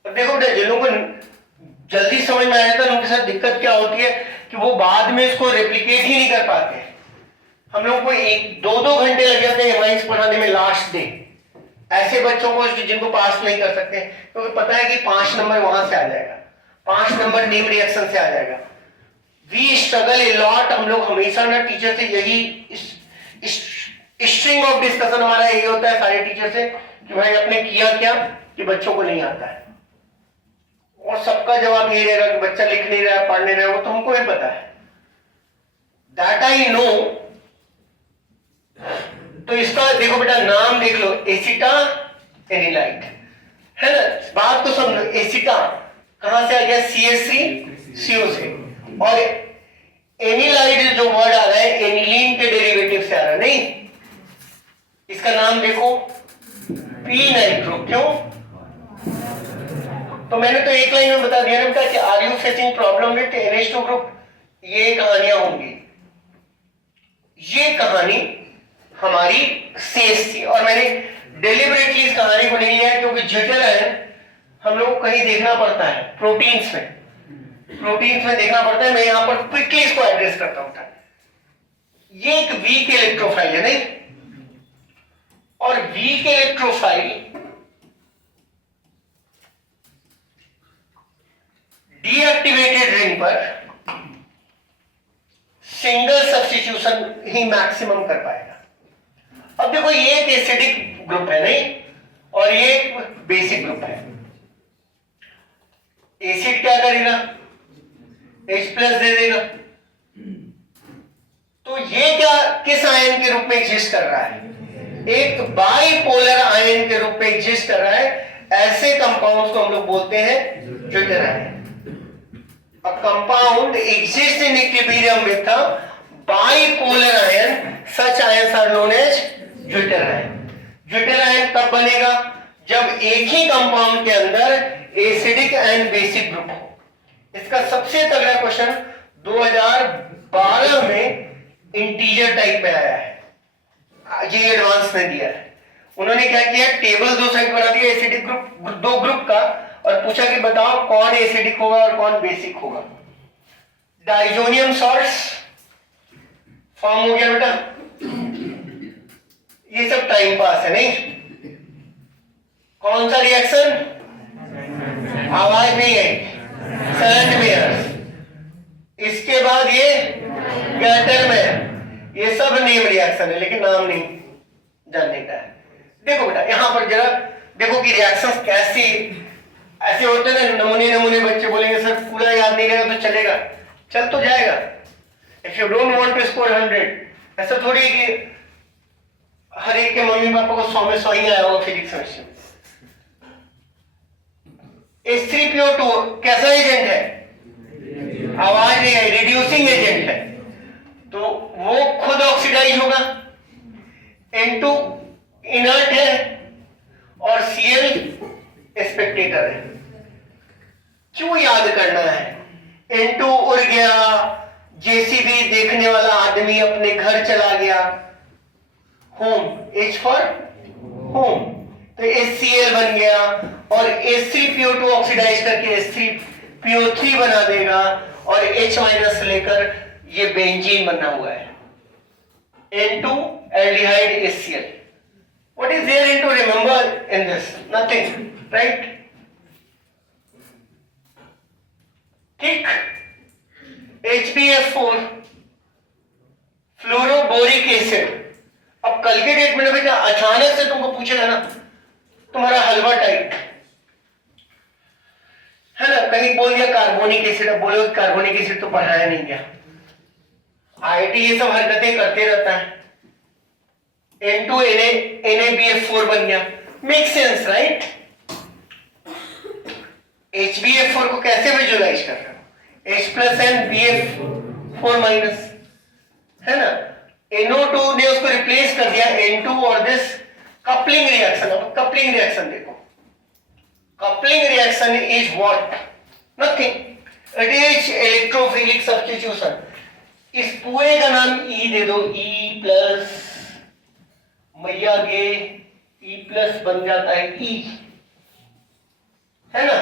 अब देखो बेटा, जिन लोगों को जल्दी समझ में आया था उनके साथ दिक्कत क्या होती है कि वो बाद में इसको रेप्लिकेट ही नहीं कर पाते। हम लोग को 1-2 घंटे लग जाते हैं एमाइंस पढ़ाने में लास्ट डे, ऐसे बच्चों को जिनको पास नहीं कर सकते, क्योंकि पता है कि 5 नंबर वहां से आ जाएगा, 5 नंबर नीम रिएक्शन से आ जाएगा। We struggle a lot. हम लोग हमेशा ना टीचर से यही स्ट्रिंग ऑफ डिस्कशन हमारा यही होता है सारे टीचर से कि भाई आपने किया क्या कि बच्चों को नहीं आता है, और सबका जवाब यही रहेगा कि बच्चा लिख नहीं रहा है, पढ़ नहीं रहा है, वो तो हमको ही पता है, दैट आई नो। तो इसका देखो बेटा, नाम देख लो, एसिटा एनिलाइट, है ना? बात को समझो, एसिटा कहां से आ गया? CH3CO से, और एनिलाइट जो वर्ड आ रहा है एनिलीन के डेरिवेटिव से आ रहा है, नहीं? इसका नाम देखो, पी नाइट्रो। क्यों? तो मैंने तो एक लाइन में बता दिया ना बेटा कि are you facing problem with NH2 group, ये कहानियां होंगी। ये कहानी हमारी शेष थी, और मैंने डेलिबरेटली इस कहानी को नहीं लिया क्योंकि जिटर है हम लोग को कहीं देखना पड़ता है, प्रोटीन्स में देखना पड़ता है। मैं यहां पर क्विकली इसको एड्रेस करता हूं। ये एक वीक इलेक्ट्रोफाइल है, नहीं? और वीक इलेक्ट्रोफाइल डीएक्टिवेटेड रिंग पर सिंगल सब्स्टिट्यूशन ही मैक्सिमम कर पाएगा। अब देखो, ये एक एसिडिक ग्रुप है, नहीं? और ये एक बेसिक ग्रुप है। एसिड क्या करेगा? H प्लस दे देगा। तो ये क्या किस आयन के रूप में एग्जिस्ट कर रहा है? एक बाइपोलर आयन के रूप में एग्जिस्ट कर रहा है। ऐसे कंपाउंड्स को हम लोग बोलते हैं ज्यूटेराइड। A compound exists in equilibrium with a bipolar ion. Such ions are known as zwitter ion. Zwitter ion कब बनेगा? जब एक ही कंपाउंड के अंदर एसिडिक एंड बेसिक ग्रुप हो. इसका सबसे तगड़ा क्वेश्चन 2012 में इंटीजर टाइप में आया है. ये एडवांस ने दिया है. उन्होंने क्या किया, टेबल दो साइड बना दिया एसिडिक ग्रुप, दो ग्रुप का, और पूछा कि बताओ कौन एसिडिक होगा और कौन बेसिक होगा. डाइजोनियम सॉल्ट्स फॉर्म हो गया बेटा. ये सब टाइम पास है नहीं. कौन सा रिएक्शन? आवाज नहीं है. सैंडमेयर्स. इसके बाद ये गैटरमेयर. ये सब नेम रिएक्शन है लेकिन नाम नहीं जानने का है. देखो बेटा यहां पर जरा देखो कि रिएक्शंस कैसी ऐसे होते हैं ना. नमूने बच्चे बोलेंगे सर पूरा याद नहीं रहेगा तो चलेगा. चल तो जाएगा. If you don't want to score 100, ऐसा थोड़ी है कि हर एक के मम्मी पापा को 100 में 100 ही आया होगा फिजिक्स सेमेस्टर में. H3PO2 कैसा एजेंट है? आवाज नहीं है. रिड्यूसिंग एजेंट है. तो वो खुद ऑक्सीडाइज होगा. N2 इनर्ट है और Cl स्पेक्टेटर है. क्यों याद करना है? N2 उड़ गया, जेसीबी देखने वाला आदमी अपने घर चला गया. होम, H फॉर होम, तो HCl बन गया और H3PO2 ऑक्सीडाइज करके H3PO3 बना देगा और H माइनस लेकर ये बेंजीन बना हुआ है. N2 aldehyde HCl. What is there to remember in this? Nothing, right? ठीक. HBF4 fluoroboric acid. अब कल के डेट में बेटा अचानक से तुमको पूछेगा ना तुम्हारा हलवा टाइप है ना, कहीं बोल दिया कार्बोनिक एसिड. अब बोलो कार्बोनिक एसिड तो पढ़ाया नहीं गया. आईटी ये सब हरकतें करते रहता है. N2 NaBF4 बन गया. Make sense right. HBF4 को कैसे विजुअलाइज कर रहे हो? H plus N BF4 minus है ना. NO2 ने उसको रिप्लेस कर दिया N2 और दिस कपलिंग रिएक्शन. अब कपलिंग रिएक्शन देखो. Coupling reaction is what? Nothing. It is electrophilic substitution. इस पूरे का नाम E दे दो. E प्लस मैया गे E प्लस बन जाता है E, है ना.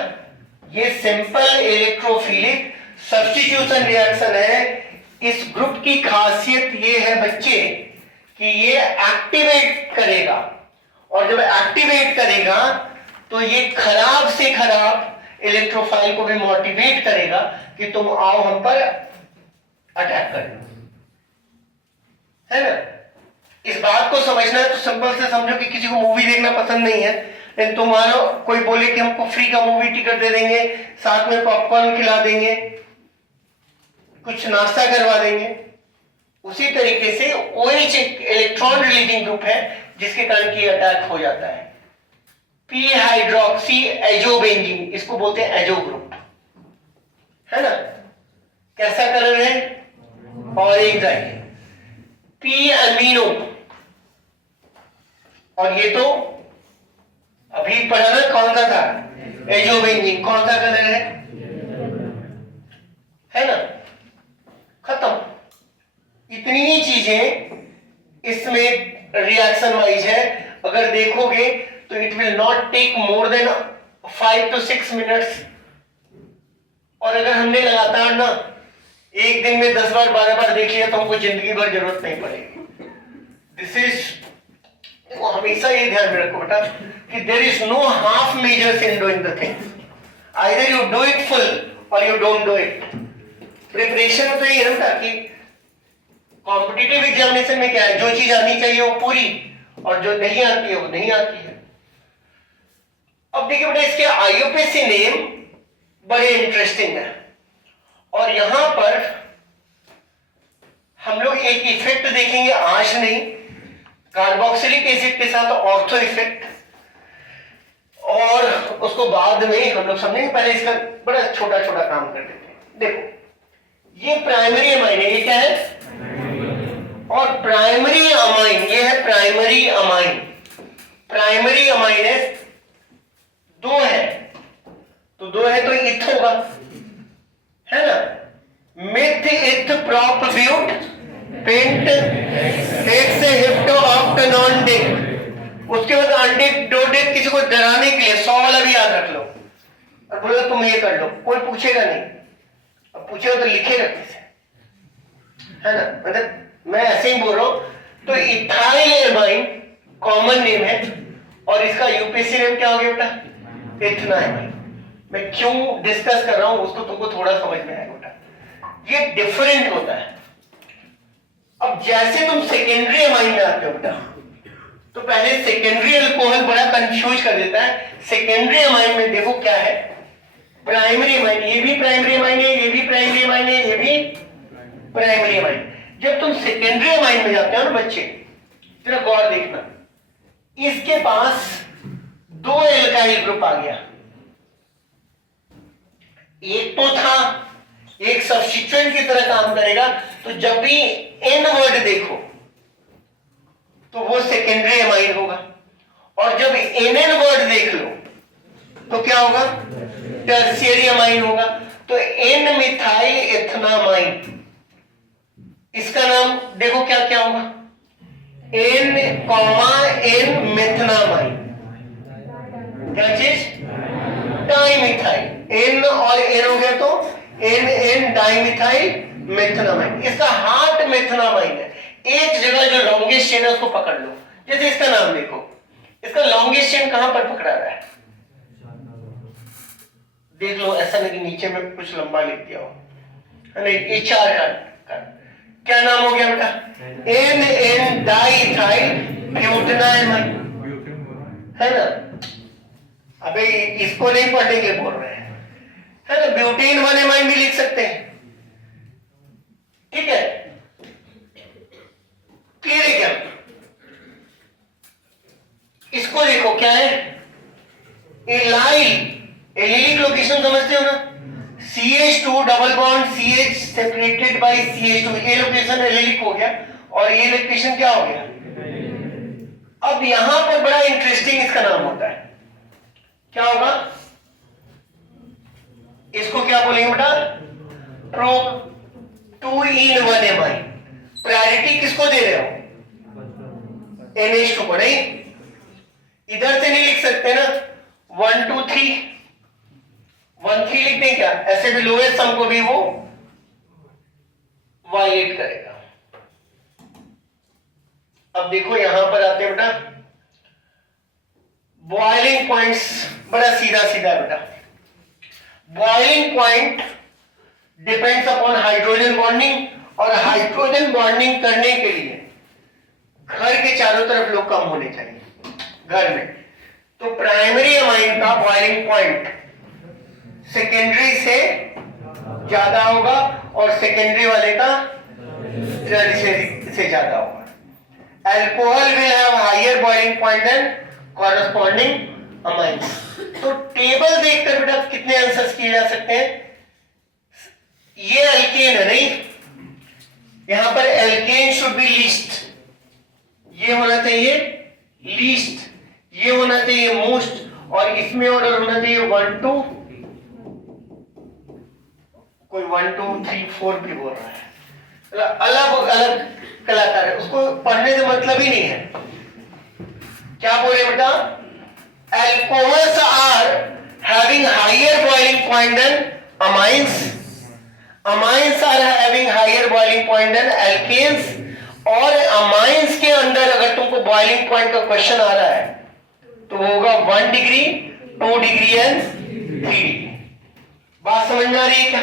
ये सिंपल इलेक्ट्रोफिलिक सब्स्टिट्यूशन रिएक्शन है. इस ग्रुप की खासियत ये है बच्चे कि ये एक्टिवेट करेगा, और जब एक्टिवेट करेगा तो ये खराब से खराब इलेक्ट्रोफाइल को भी मोटिवेट करेगा कि तुम आओ हम पर अटैक करें, है ना. इस बात को समझना है तो सिंपल से समझो कि किसी को मूवी देखना पसंद नहीं है, लेकिन तुम्हारा कोई बोले कि हमको फ्री का मूवी टिकट दे देंगे, साथ में पॉपकॉर्न खिला देंगे, कुछ नाश्ता करवा देंगे. उसी तरीके से OH एक इलेक्ट्रॉन रिलीजिंग ग्रुप है जिसके कारण की अटैक हो जाता है. पी हाइड्रोक्सी एजोबेंजीन, इसको बोलते हैं एजो ग्रुप, है ना. कैसा कलर है? ऑरेंज है. पी अमीनो, और ये तो अभी पढ़ा ना कौन सा था? एजोबेंजीन. कौन सा कलर है ना. खत्म. इतनी ही चीजें इसमें रिएक्शन वाइज है. अगर देखोगे तो it will not take more than 5 to 6 minutes. और अगर हमने लगातार ना एक दिन में 10 बार 12 बार देख लिया तो हमको जिंदगी भर जरूरत नहीं पड़ेगी. दिस इज, देखो हमेशा ये ध्यान में रखो बेटा कि there is no half measures in doing the things. Either you do it full और you don't do it. Preparation में तो ये है कि कॉम्पिटिटिव एग्जामिनेशन में क्या है, जो चीज आनी चाहिए वो पूरी, और जो नहीं आती है वो नहीं आती है. अब देखिए बेटा इसके आईयूपीएसी नेम बड़े इंटरेस्टिंग है, और यहां पर हम लोग एक इफेक्ट देखेंगे आज नहीं, कार्बोक्सिलिक एसिड के साथ ऑर्थो इफेक्ट, और उसको बाद में हम लोग समझेंगे. पहले इसका बड़ा छोटा छोटा काम कर देते हैं. देखो ये प्राइमरी अमाइन है, ये क्या है, और प्राइमरी अमाइन ये है प्राइमरी अमाइन। प्राइमरी अमाइन है, दो है, तो दो है तो इथ होगा, है ना। Meth eth prop but pent hex hepta oct non dec. उसके बाद अनडिक डो डिक, किसी को डराने के लिए 100 वाला भी याद रख लो और बोलो तुम ये कर लो, कोई पूछेगा नहीं, अब पूछेगा तो लिखेगा कैसे, है ना। मतलब मैं ऐसे ही बोल रहा हूं। तो इथाइल एमाइन कॉमन नेम है और इसका यूपीएससी नेम क्या हो गया बेटा, इथेनामाइन। मैं क्यों डिस्कस कर रहा हूं उसको तुमको थोड़ा समझ में आएगा बेटा, ये डिफरेंट होता है। अब जैसे तुम सेकेंडरी अमाइन में आते हो बेटा, तो पहले सेकेंडरी अल्कोहल बड़ा कंफ्यूज कर देता है। सेकेंडरी अमाइन में देखो क्या है, प्राइमरी अमाइन, ये भी प्राइमरी अमाइन है, ये भी प्राइमरी अमाइन है, ये भी प्राइमरी अमाइन। जब तुम सेकेंडरी अमाइन में जाते हो ना बच्चे, तेरा गौर देखना, इसके पास दो एल्काइल ग्रुप आ गया, एक तो था, एक सब्स्टिट्यूएंट की तरह काम करेगा। तो जब भी एन वर्ड देखो तो वो सेकेंडरी अमाइन होगा, और जब एनएन वर्ड देख लो तो क्या होगा, टर्शियरी अमाइन होगा। तो एन मिथाइल एथेनामाइन, इसका नाम देखो क्या क्या होगा, एन एन मेथनामाइन, क्या चीज, डाइमिथाइल। एन और एन हो गया तो एन डाइमिथाइल मेथनामाइन। इसका हार्ट मेथनामाइन है। एक जगह जो लॉन्गेस्ट चेन है उसको पकड़ लो, जैसे इसका नाम देखो, इसका लॉन्गेस्ट चेन कहां पर पकड़ा रहा है, देख लो, ऐसा नहीं कि नीचे में कुछ लंबा लिख दिया हो, नहीं, ये चार का क्या नाम हो गया बेटा, एन एन डाइथाइल ब्यूटेनामाइन, है ना। अबे इसको नहीं पढ़ने के बोल रहे हैं, है ना। ब्यूटेन वन एमाइन भी लिख सकते हैं, ठीक है, क्लियर है क्या। इसको देखो क्या है, एलाइल, एलिलिक लोकेशन समझते हो ना, CH2 double bond CH separated by CH2, ये लोकेशन एलिलिक हो गया, और ये लोकेशन क्या हो गया। अब यहां पर बड़ा इंटरेस्टिंग इसका नाम होता है, क्या होगा, इसको क्या बोलेंगे बेटा, प्रो 2 in 1 एमाइन। प्रायोरिटी किसको दे रहे हो, NH2 को, नहीं, इधर से नहीं लिख सकते ना, 1 2 3 1 3 लिख दें क्या, ऐसे भी लोएस्ट सम को भी वो वायलेट करेगा। अब देखो यहां पर आते हैं बेटा, बॉइलिंग पॉइंट्स बड़ा सीधा सीधा बेटा। Boiling point depends upon hydrogen bonding, और हाइड्रोजन बॉन्डिंग करने के लिए घर के चारों तरफ लोग कम होने चाहिए घर में। तो प्राइमरी अमाइन का बॉइलिंग पॉइंट सेकेंडरी से ज्यादा होगा और सेकेंडरी वाले का टर्शियरी से ज्यादा होगा। Alcohol will have higher boiling point than corresponding amines. तो टेबल देखकर बेटा कितने आंसर्स किए जा सकते हैं, ये एल्केन है, नहीं, यहां पर एल्केन शुड बी लीस्ट, ये होना चाहिए लीस्ट, ये होना चाहिए मोस्ट, और इसमें ऑर्डर होना चाहिए 1 2, कोई 1 2 3 4 भी बोल रहा है, अलग अलग कलाकार है, उसको पढ़ने से मतलब ही नहीं है। क्या बोले बेटा, alcohols are having higher boiling point than amines, amines are having higher boiling point than alkanes, और amines के अंदर अगर तुमको boiling point का क्वेश्चन आ रहा है तो होगा 1 डिग्री 2 डिग्री एंड 3 डिग्री। बात समझ में आ रही है क्या,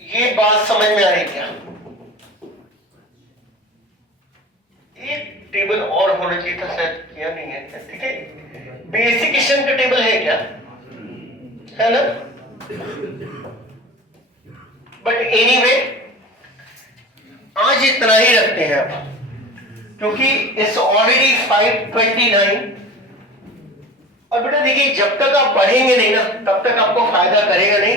ये बात समझ में आ रही है क्या। एक टेबल और होना चाहिए था, शायद किया नहीं है, ठीक है, बेसिक क्वेश्चन का टेबल है क्या, है ना। बट एनीवे आज इतना ही रखते हैं अब, क्योंकि इट्स ऑलरेडी 5:29 और बेटा देखिए, जब तक आप पढ़ेंगे नहीं ना, तब तक आपको फायदा करेगा नहीं।